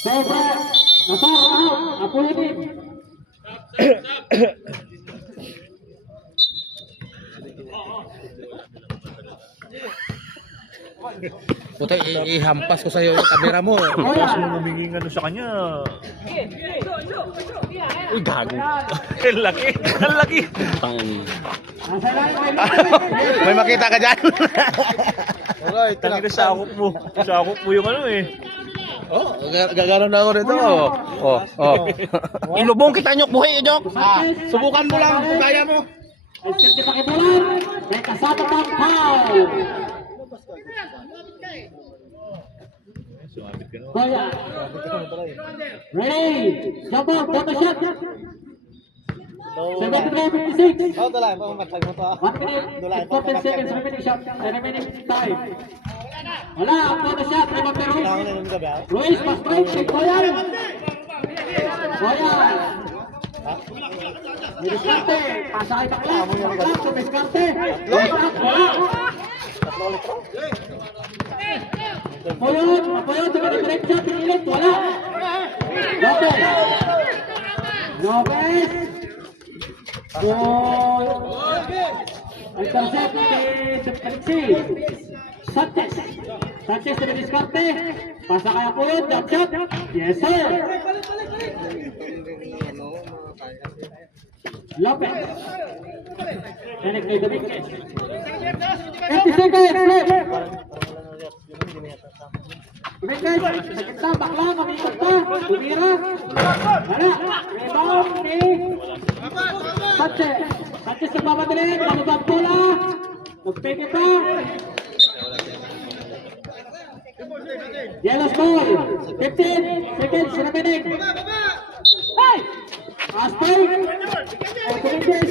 Sobra. Nasar out. Apulitin. Puta, ihampas ko sa'yo yung kamera mo. Tapos mo humingin ano sa kanya. Uy, gago. Ang laki. Ang laki. Nasa lalim. May makita ka dyan. Alright, Tangina sakop mo. Sakop mo yung ano eh. Oh, gagano na ako rito. Oh. Ilubong kita nyok buhay, Jok. Subukan mo lang kung kaya mo. Ay siyempre pakibulan. May kasama pang foul. Sumabit ka na. Goya. Ready. Jump up. Photo shot. 73-56. Oh, dala, mamatag mo to. 1 minute, 14 seconds remaining shot, remaining time. Wala, photo shot, remember Ruiz. Ruiz, pass straight, kay Goyan. May diskarte, pasa kay Baklang. Baklang, sumiskarte. Wala. Apoyon, tumidirect shot, pinilit, wala. Lopez. Intercept de Alexis. Sanchez de diskarte. Pasa kay Apoyon, jump shot. Yes, sir. Lopez. Enek kay Dominguez. 50 seconds left. Dominguez, sa gitna, Baklang, kamikot pa. Tumira. Wala. Rebound ni Sanchez. Sanchez nagmamadali. Nalubang bola. Magpeke pa. Yellow ball. 15 seconds remaining. Hey! Aspay. Dominguez.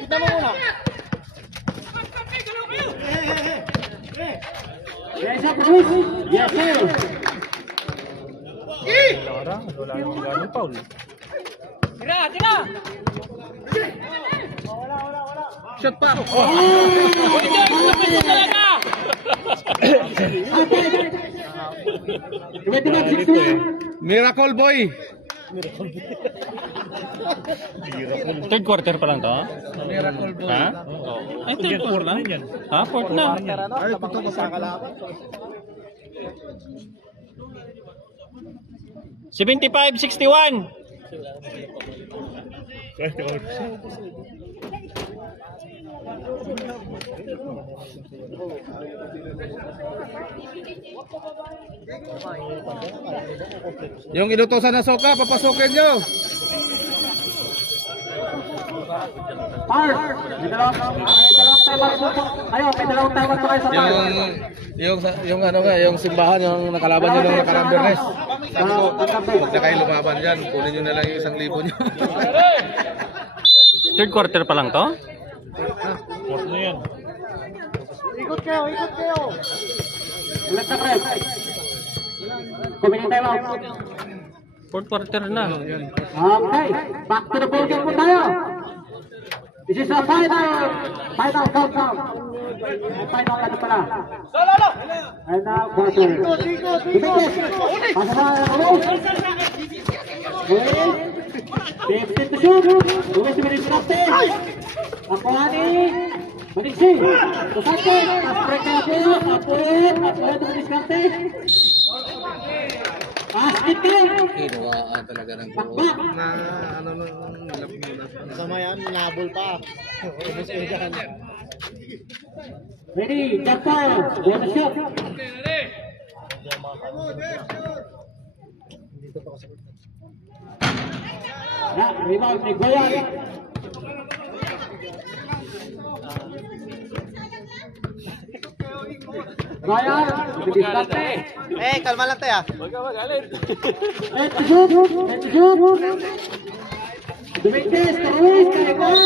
Kita mo muna. Yes, up, Ruiz. Yes, sir. Wala nang gano'ng foul. Shot pa. Miracle boy. Third quarter pa lang to? Miracle boy. Ha? Ay, third quarter na? Ha? Fourth na. Ay, puto mo sa kalaban. 75-61. Yung inutosan na soka, papasukin nyo. Par. May dalawang timer po. Ayaw, may dalawang timer po kayo sa par. Yung ano nga, yung simbahan, yung nakalaban nyo ng nakarang Bernes. Sabi ko, huwag na kayo lumaban dyan. Kunin nyo na lang yung 1,000 nyo. Third quarter pa lang to? Fourth na yan. Ikot kayo. Ulit na press. Kumingin tayo out. Fourth quarter na. Okay, back to the ball game po tayo. This is a final countdown. Final ano pala. Final quarter. Dominguez. Pasa na Ruiz. Ruiz. 15 to shoot. Ruiz tumilis natin. Akuhani. Maniksi. Kusante. Paspre kaya po. Kapuyot. Kapuyot ang diskarte. Basket ka. Kinuhaan talaga ng goal. Bakbak. Na ano nung nilap muna. Kasama yan, nabol pa. Ubus ko dyan. Ready. Jump ball. Bonus shot. Ya, rebound ni Goyan. Goyan, diskarte. Kalma lang tayo. Head to shoot. Head to shoot. Dominguez, Ruiz, Calicos.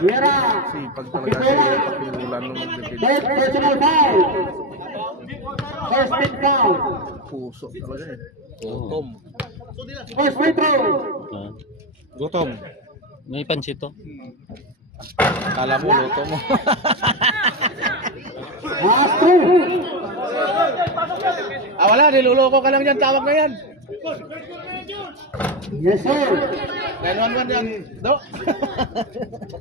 Vera. Kapitola. Third personal foul. First team foul. Puso talaga eh. Gutom. First free throw. Gutom. May pansito. Kala mo, luto mo. Last two. Wala, niluloko ka lang dyan. Tawag na yan. Yes, sir. 911 yan. Do.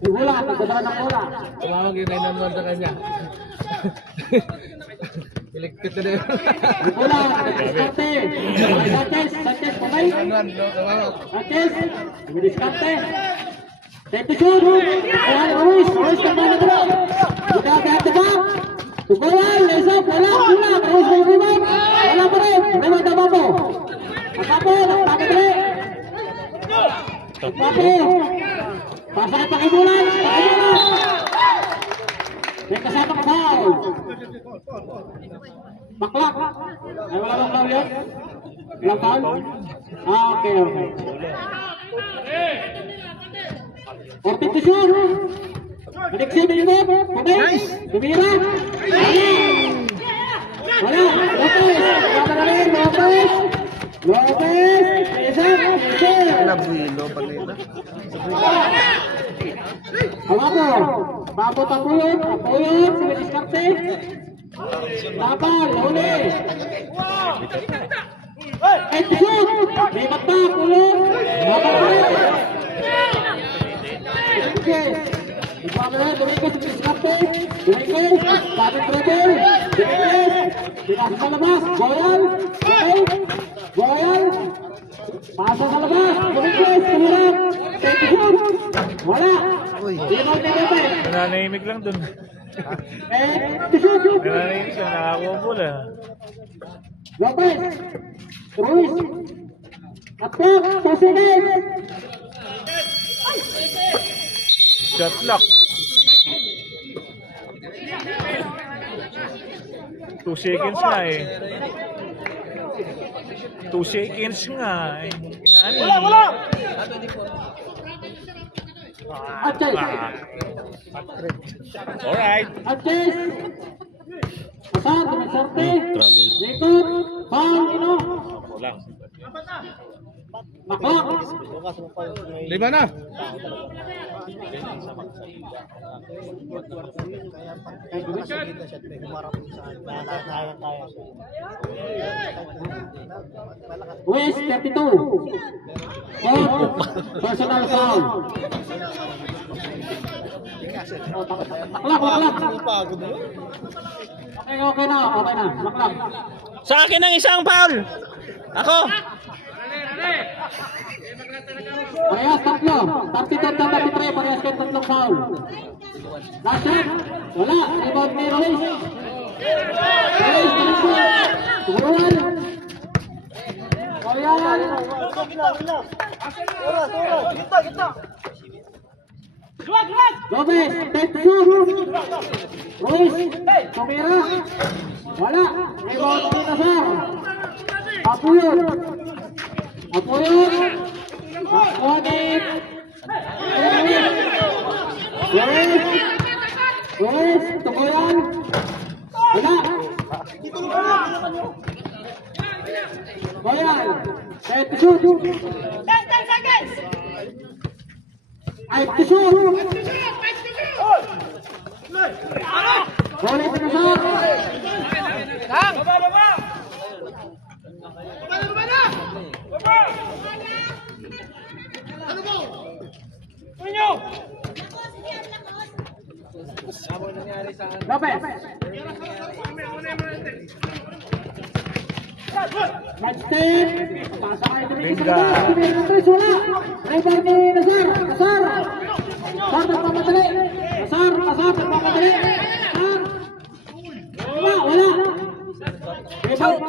Yung bola, pagdadala ng bola. Tumawag yung 911 sa kanya. Elected na yun. Yung bola, diskarte. Sanchez, pamay. 911, tumawag. Sanchez, diskarte. Take the shoot. Kuhan, Ruiz kang mga dalaw. Buka at the back. Tukuhan, lays up, wala. Ruiz may rebound. Wala pa rin. Rebound ang Papo. Ang Papo, nagpapagali. Papo. Pasakit pakibulan. May kasama ka foul. Baklak. Ay, wala bang foul yun? Walang foul? Okay. Ortip to shoot. Maniksi minimum. Pabay. Tumira. Wala. Lopez. Isa. Nabuhilo pa nila. Hawako. Bago tapuyot. Tapuyot. Sige diskarte. Laban. Uli. Head to shoot. May batak. Uli. Laban. Dominguez, diskarte. Dominguez, sabit dribble. Dominguez, pinasa sa labas. Goyal. Goyal. Pasa sa labas. Dominguez, tumulak. Take the shoot. Wala. Rebound ni Lopez. Nananahimik lang dun. Take the shoot. Nananahimik siya, nakakuha ang bola. Lopez. Ruiz. Atak. Pasigay. Shot lock. 2 seconds nga eh. 2 seconds nga eh. Wala! Sanchez. Alright. Sanchez. Asar, dumisarte. Trouble. Likod. Foul, ino. Wala. Maklak. Lima na. West 32. Personal foul. Maklak. Okay na. Maklak. Sa akin ang isang foul. Ako. Parehas tatlo. 32-33. Parehas kayo tatlong foul. Last shot. Wala. Rebound ni Ruiz. Tuguruan. Koyan. Gomez. Take shoot. Ruiz. Tumira. Wala. Rebound ni Nazar. Apuyot. Akonik. Ruiz. Tuguruan. Wala. Goyan. Take shoot. 10 seconds. Ay, to shoot. Ulit na sa. Lopez. Match 10. Pasa kay Dominic Santos. Dominic Santos, wala. Rebound ni Nazar. Nazar nagmamadali. Nazar nagmamadali. Nazar. Wala. Rebound.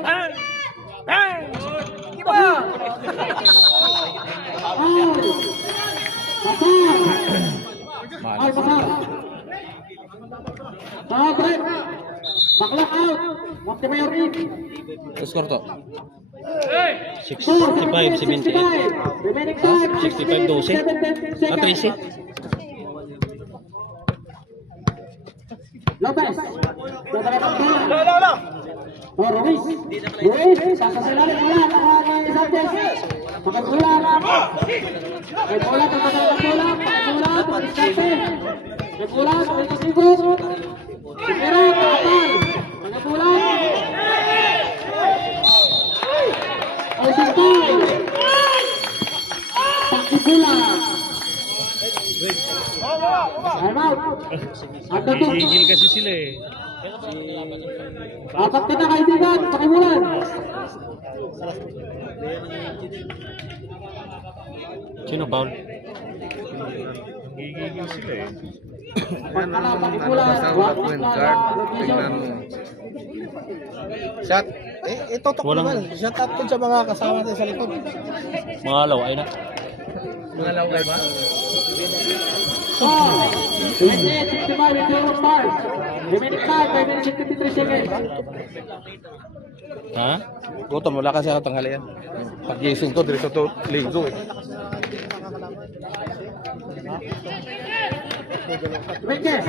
Pasar. Break. Backlock out. Montemayor in. Score to. 65, 65, 78. Remaining time. 65, 12. 13. Lopez. Ruiz. Ruiz. Sasasalari bola. Nakuha ni Sanchez. Pagkagulan. May bola. Pagkagulan. May bola. Sikira. Kapal. Pagkagulan. Osintoy. Pagkagulan. Time out. At tutok. Gigil kasi sila eh. Apat ka na kaibigan, pakimulan. Sino foul? Gigil sila eh. Apat ka na, pakimulan. Shot. Itutok Walang- naman. Shot up dun sa mga kasama natin sa likod. Mga laway na. Mga laway ba? 65 with 0 stars. Remaining time, 5 minutes and 53 seconds. Ha? Gutom, wala kasi ako tanghalian. Pag-gising ko, diretso to linggo eh. Dominguez.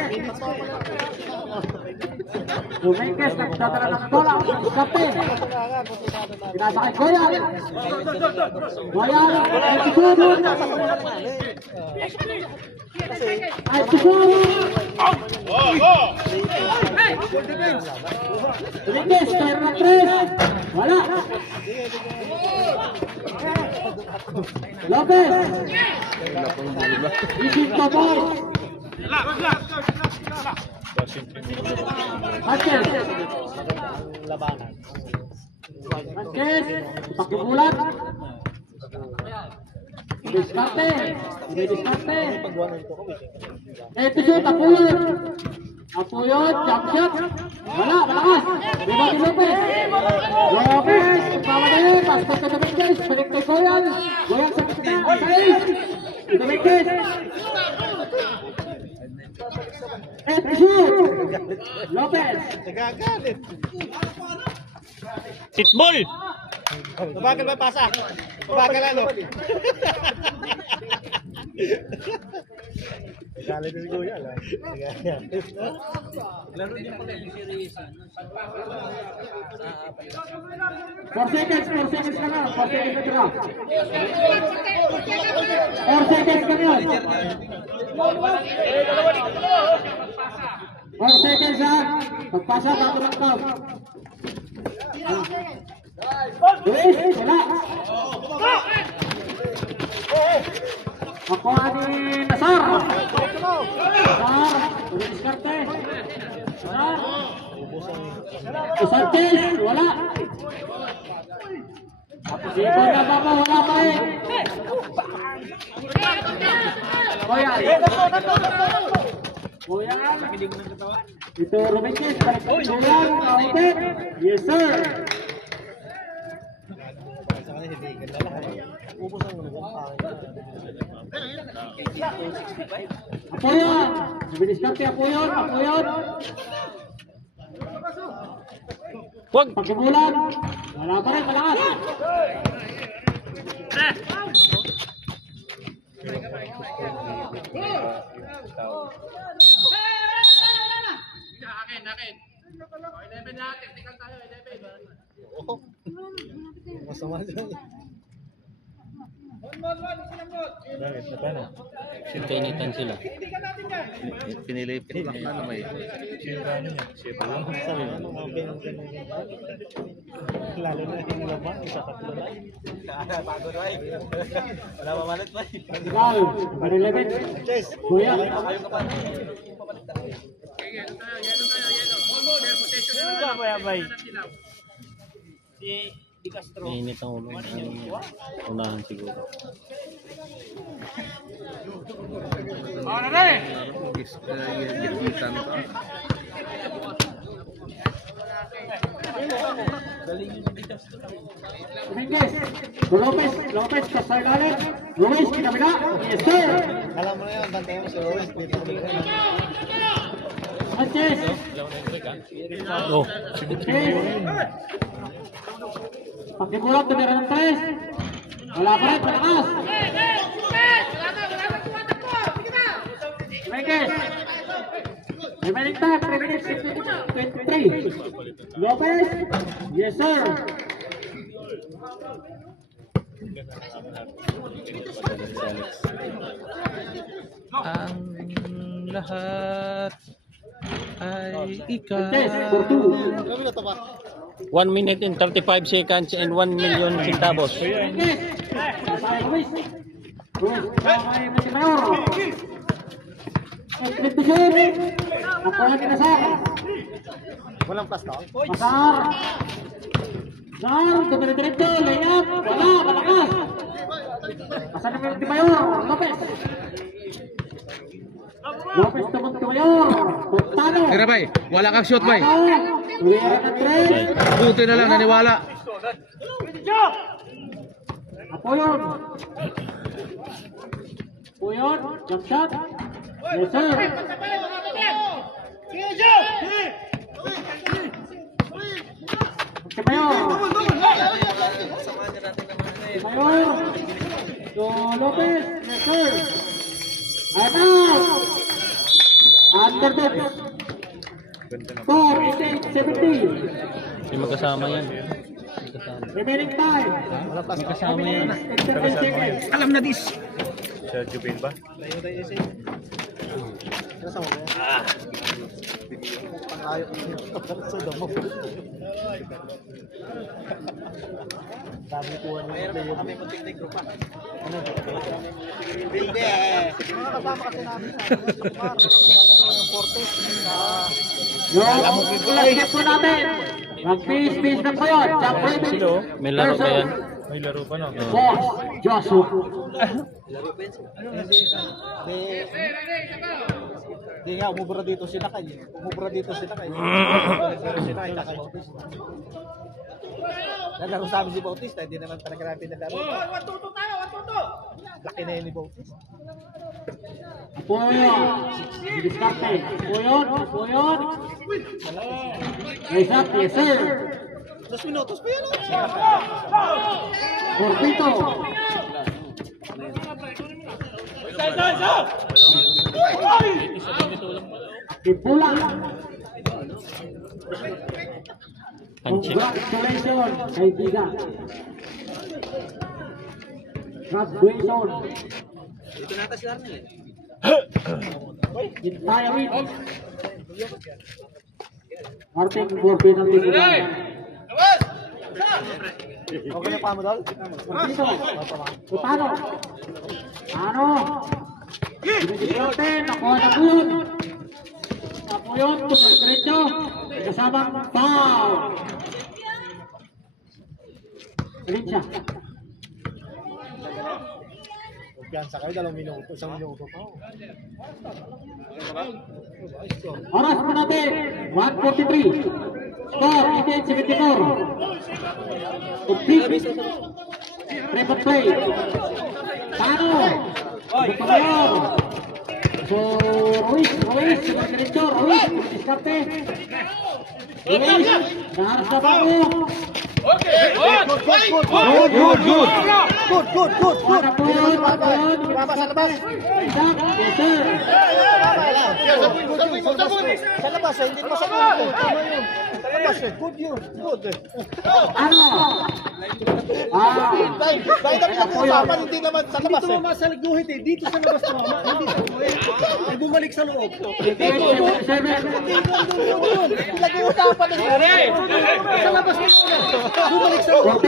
Dominguez, nagdadala ng bola. Kapten. Pinasa kay Goyan. Goyan, ay tusudon. Ay tusudon. Dominguez, player ng 3. Wala. Lopez. Isip to ball. Sanchez. Sanchez. Pakibulat. Diskarte. Diskarte. Ito shoot. Apuyot. Apuyot. Jump shot. Wala. Malakas. Rebound ni Lopez. Lopez. Pamadali. Pasok ka Dominguez. Balik kay Goyan. Goyan sa kita. Salis. Dominguez. Ito shoot. Lopez. Nagagalit. Pitbull! Babagal ba pasa? Babagal ano? Galit si Kuya lang. Laro niya pala yung series. 4 seconds ka na. 4 seconds ka na. 4 seconds ka na. 4 seconds ha. Pagpasa, bago ng count. Luis, wala. Makuha ni Nazar. Nazar, diskarte. Nazar. Sanchez, wala. Sipon na ba mo? Wala pa eh. Kuya. Kuya. Ito Dominguez. Kuya. Counted. Yes sir. Apoyon. Diskarte Apoyon. Apoyon. Wag! Pagkibulan. Wala pa rin, malakas. Masama dyan. Bakit? Na paano? Kainitan sila. Pinilipit lang na naman eh. Sino ba ano niya? Siya lang. Lalo na yung laban, isa tatlo na. Bago na eh. Wala pa malit pa eh. Foul. Number 11. Kuya. Mainit ang ulo. Unahan siguro. Dominguez, Lopez, kasay lalit. Luis, kinabila. Yes, sir. Alam mo na yun, bantayan mo si Rowes. Sanchez. Oh, Pagkibulat, tumira ng 3. Wala pa rin, patakas. Dominguez. Remaining time, 3 minutes, 23. Lopez. Yes, sir. ang lahat ay ikaw. Sanchez, for 2. 1 minute and 35 seconds and 1 million centavos. Dominguez. Kasay Luis. Luis, kasay Montemayor. Execution. Nakuha ni Nasar. Walang plastic. Masar. Nasar, dumire-diretso, layup. Wala, malakas. Asan naman si Mayor? Lopez. Lopez to Montemayor. Puntano. Tira bay, wala kang shoot bay. Tuwira ng 3. Buti na lang naniwala. Apoyon. Apoyon, jump shot. Yes, sir. Montemayor. Montemayor. So, Lopez. Yes, sir. I'm out. Under the 4, 17. Hindi magkasama yan. Magkasama. Remaining time. Magkasama yan. 10 seconds. Alam na dis. Sa Jubin ba? Pang-ayok niyo. Sudo mo. Sabi ko ano. Meron pa kami munting negro pa. Ano ba? Hindi. Mga kasama kasi namin sa yung Fortes. Yung flagship po natin. Mag-peace na po yun. Jump raving. May laro pa yan. May laro pa no? Boss Joshua. Hindi nga, umubra dito si Nakay. Umubra dito si Nakay. Nagkaroon si Nakay, Nakay Bautista. Nagkaroon sa amin si Bautista, hindi naman talaga namin nagkaroon. Laki na yun ni Bautista. Apoyon. Diskarte. Apoyon. Apoyon. Nice up. Yes, sir. 2 minutos pa yan. Corpito. Ipulang. Panchik. Congratulations, kaibigan. Congratulations. Dito nata si Arnel eh. Entire week. Martin Corpito ng libutan. Okay na pa mo, Dol? Corpito. Putano. Ano? Diskarte. Nakuha na po yun. Apoyon, tumiretso. Kasamang foul. Rin siya. Piyansa kayo, 2 minuto, 1 minuto pa. Oras po natin, 1:43. Score, 18-74. Complete. Triple play. Tano. Bukayor. So, Ruiz, diretso, Ruiz, diskarte. Ruiz, naharap na bago. Good. Wala po yun, Sa labas. Isang, yes sir. Sa labas, hindi mo sa labas. Tama yun. Sa labas, good yun. Good. Ano? Dahil kami nag-uusapan, hindi naman sa labas. Dito mama sa guhit eh. Dito sa labas mama. Hindi sa guhit. Ay bumalik sa loob. Nag-uusapan eh. Sa labas mo muna. Bumalik sa loob.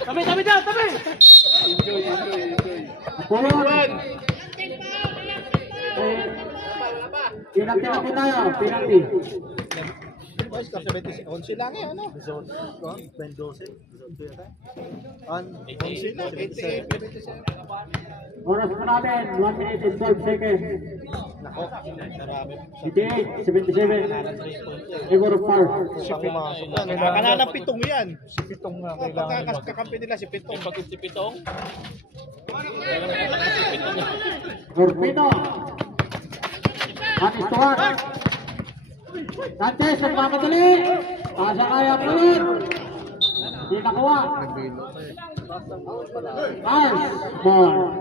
Tabi dyan, tabi. Penalty na po tayo. Penalty. Boys, kasi 11 lang eh, ano? 12 lang, 88. Oras po namin. 1 minute and 12 seconds. Nako, marami. 88, 77. Favor of Par. Siya pumasok na. Kailangan ng pitong yan. Si pitong nga. Pagkakakampi nila si pitong. Pagod si Pitong. Orpino. Atis tuwan. Sanchez, nagmamadali. Pasa kaya po yun. Hindi nakuha. Nice. Ball.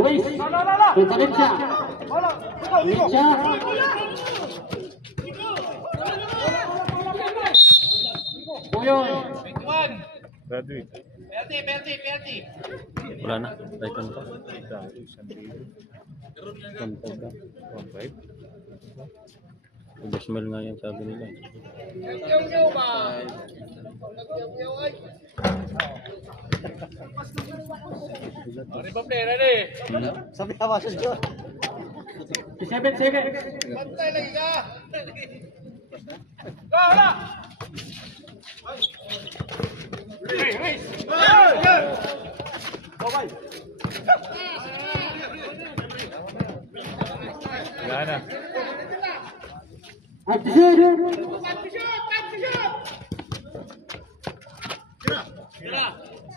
Luis. Tutalin siya. Tutalin siya. Puyon. Graduate. Wala na. Right on pa. Contag ka. 1-5. Bismil nga yan sabi nila. Sabi ka ba siya? 7 seconds. Wala na. At the shoot.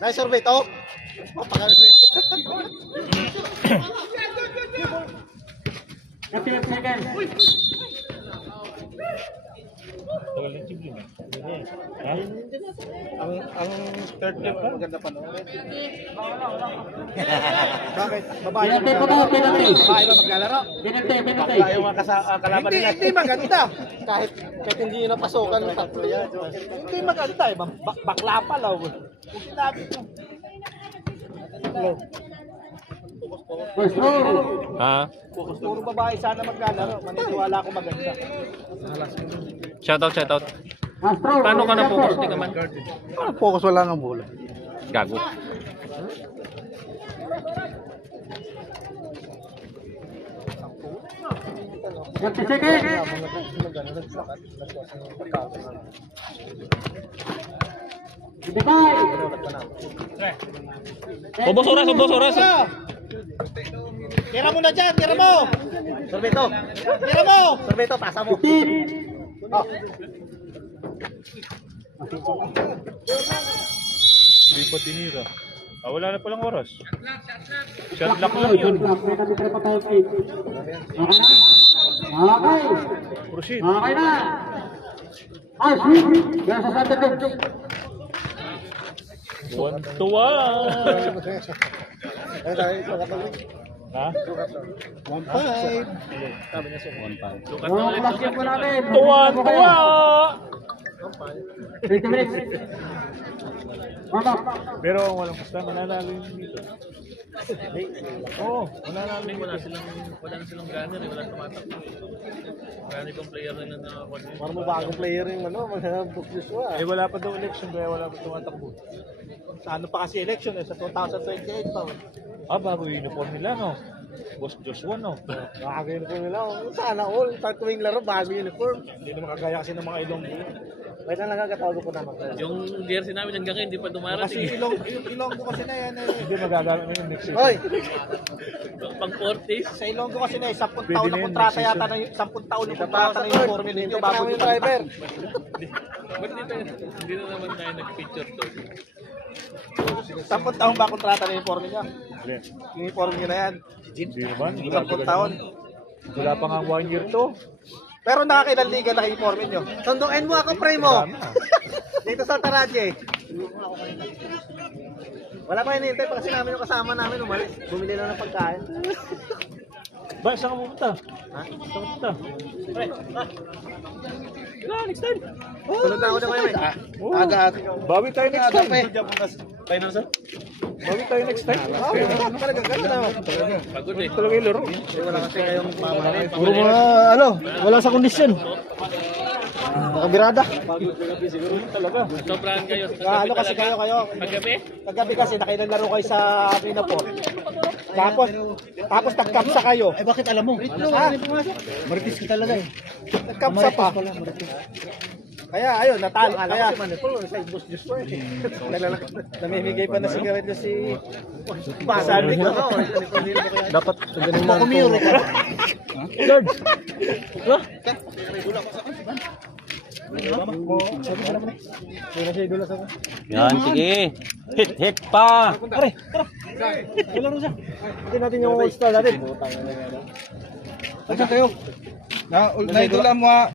Nice survey, to. Papakalit. 38 seconds. Tagal ng sibling eh. Ha? Ang third game pa? Maganda pa no? Bakit? Babae Penalty po tayo, penalty. Babae ba maglalaro? Penalty, penalty. Ayaw mga kalaban nila. Hindi maganda. Kahit hindi na pasokan ng tatlo yan. Hindi maganda eh. Bakla pa lang. Kung sinabi ko. First row. Ha? Puro babae sana maglalaro. Maniniwala ako maganda. Shoutout, shoutout. Last row. Paano ka na-focus? Di ka man? Focus wala ng bola. Gago. Thirty seconds. Dibay. Ubos oras, ubos oras. Tira mo na dyan, tira mo! Sorbeto! Tira mo! Sorbeto, pasa mo! 15. Hindi pa tinira. Wala na palang oras. Shot Lock lock lang yun. May kami pa tayo. Okay na? Okay. Proceed. Okay na. Ah, sweet. Yan sa Santa Cruz. 1-1. Ha? 1-5. Mga klasya po namin. Tuwa! 30 minutes. Warm up. Pero walang basta, mananalo yun dito. Oo, mananalo yun. Wala na silang gunner eh. Wala tumatakbo eh. Marami pang player na nakakuha. Parang bagong player yung mga Joshua. Wala pa daw election kaya wala pa tumatakbo. Sa ano pa kasi election sa 2028 pa. Bago yung uniform nila, no? Boss Joshua, no? Bago uniform nila. Sana all, sa tuwing laro, bago uniform. Hindi naman kagaya kasi ng mga Ilonggo. Pwede na nagkatago po naman. Yung jersey namin hanggang ngayon, hindi pa Kasi dumarating. yung Ilonggo kasi na yan, hindi magagamit na yung next season. Hoy! Pang 40s. Sa Ilonggo kasi na 10 Pwede taon na na yun, kontrata next yata na 10 taon na kontrata na yung formin ninyo bago yung driver. Ba't hindi na naman tayo nag-picture to? 10 taon ba kontrata na yung formin niya? Yung uniform niyo na yan. Hindi naman. 10 taon. Wala pa nga 1 year to. Pero nakakailan liga na yung uniform niyo? Sundukin mo ako, pre mo. Dito sa Taraje. Wala pa hinihintay pa kasi namin yung kasama namin umalis. Bumili lang ng pagkain. Ba, saan ka pupunta? Ha? Saan ka pupunta? Next time. Sunod na ako na kayo eh. Aga. Bawi tayo next time. Final sir? Bawi tayo next time. Talaga ganda na. Pagod eh. Talaga yung laro. Wala kasi kayong pamamalin. Puro mga ano, wala sa kondisyon. Nakabirada. Talaga. Sobrahan kayo. Ano kasi kayo? Paggabi? Kagabi kasi nakilalaro kayo sa Minaport. Tapos nagkapsa kayo. Eh bakit alam mo? Ha? Maritis ka talaga eh. Nagkapsa pa. Kaya ayun, natalo. Kaya namimigay pa na sigarilyo si Pasabi ko. Dapat ganun lang Kumiyore ka. Yan, sige. Hit pa. Hindi natin yung all-star natin. Saan kayo? Na idol mo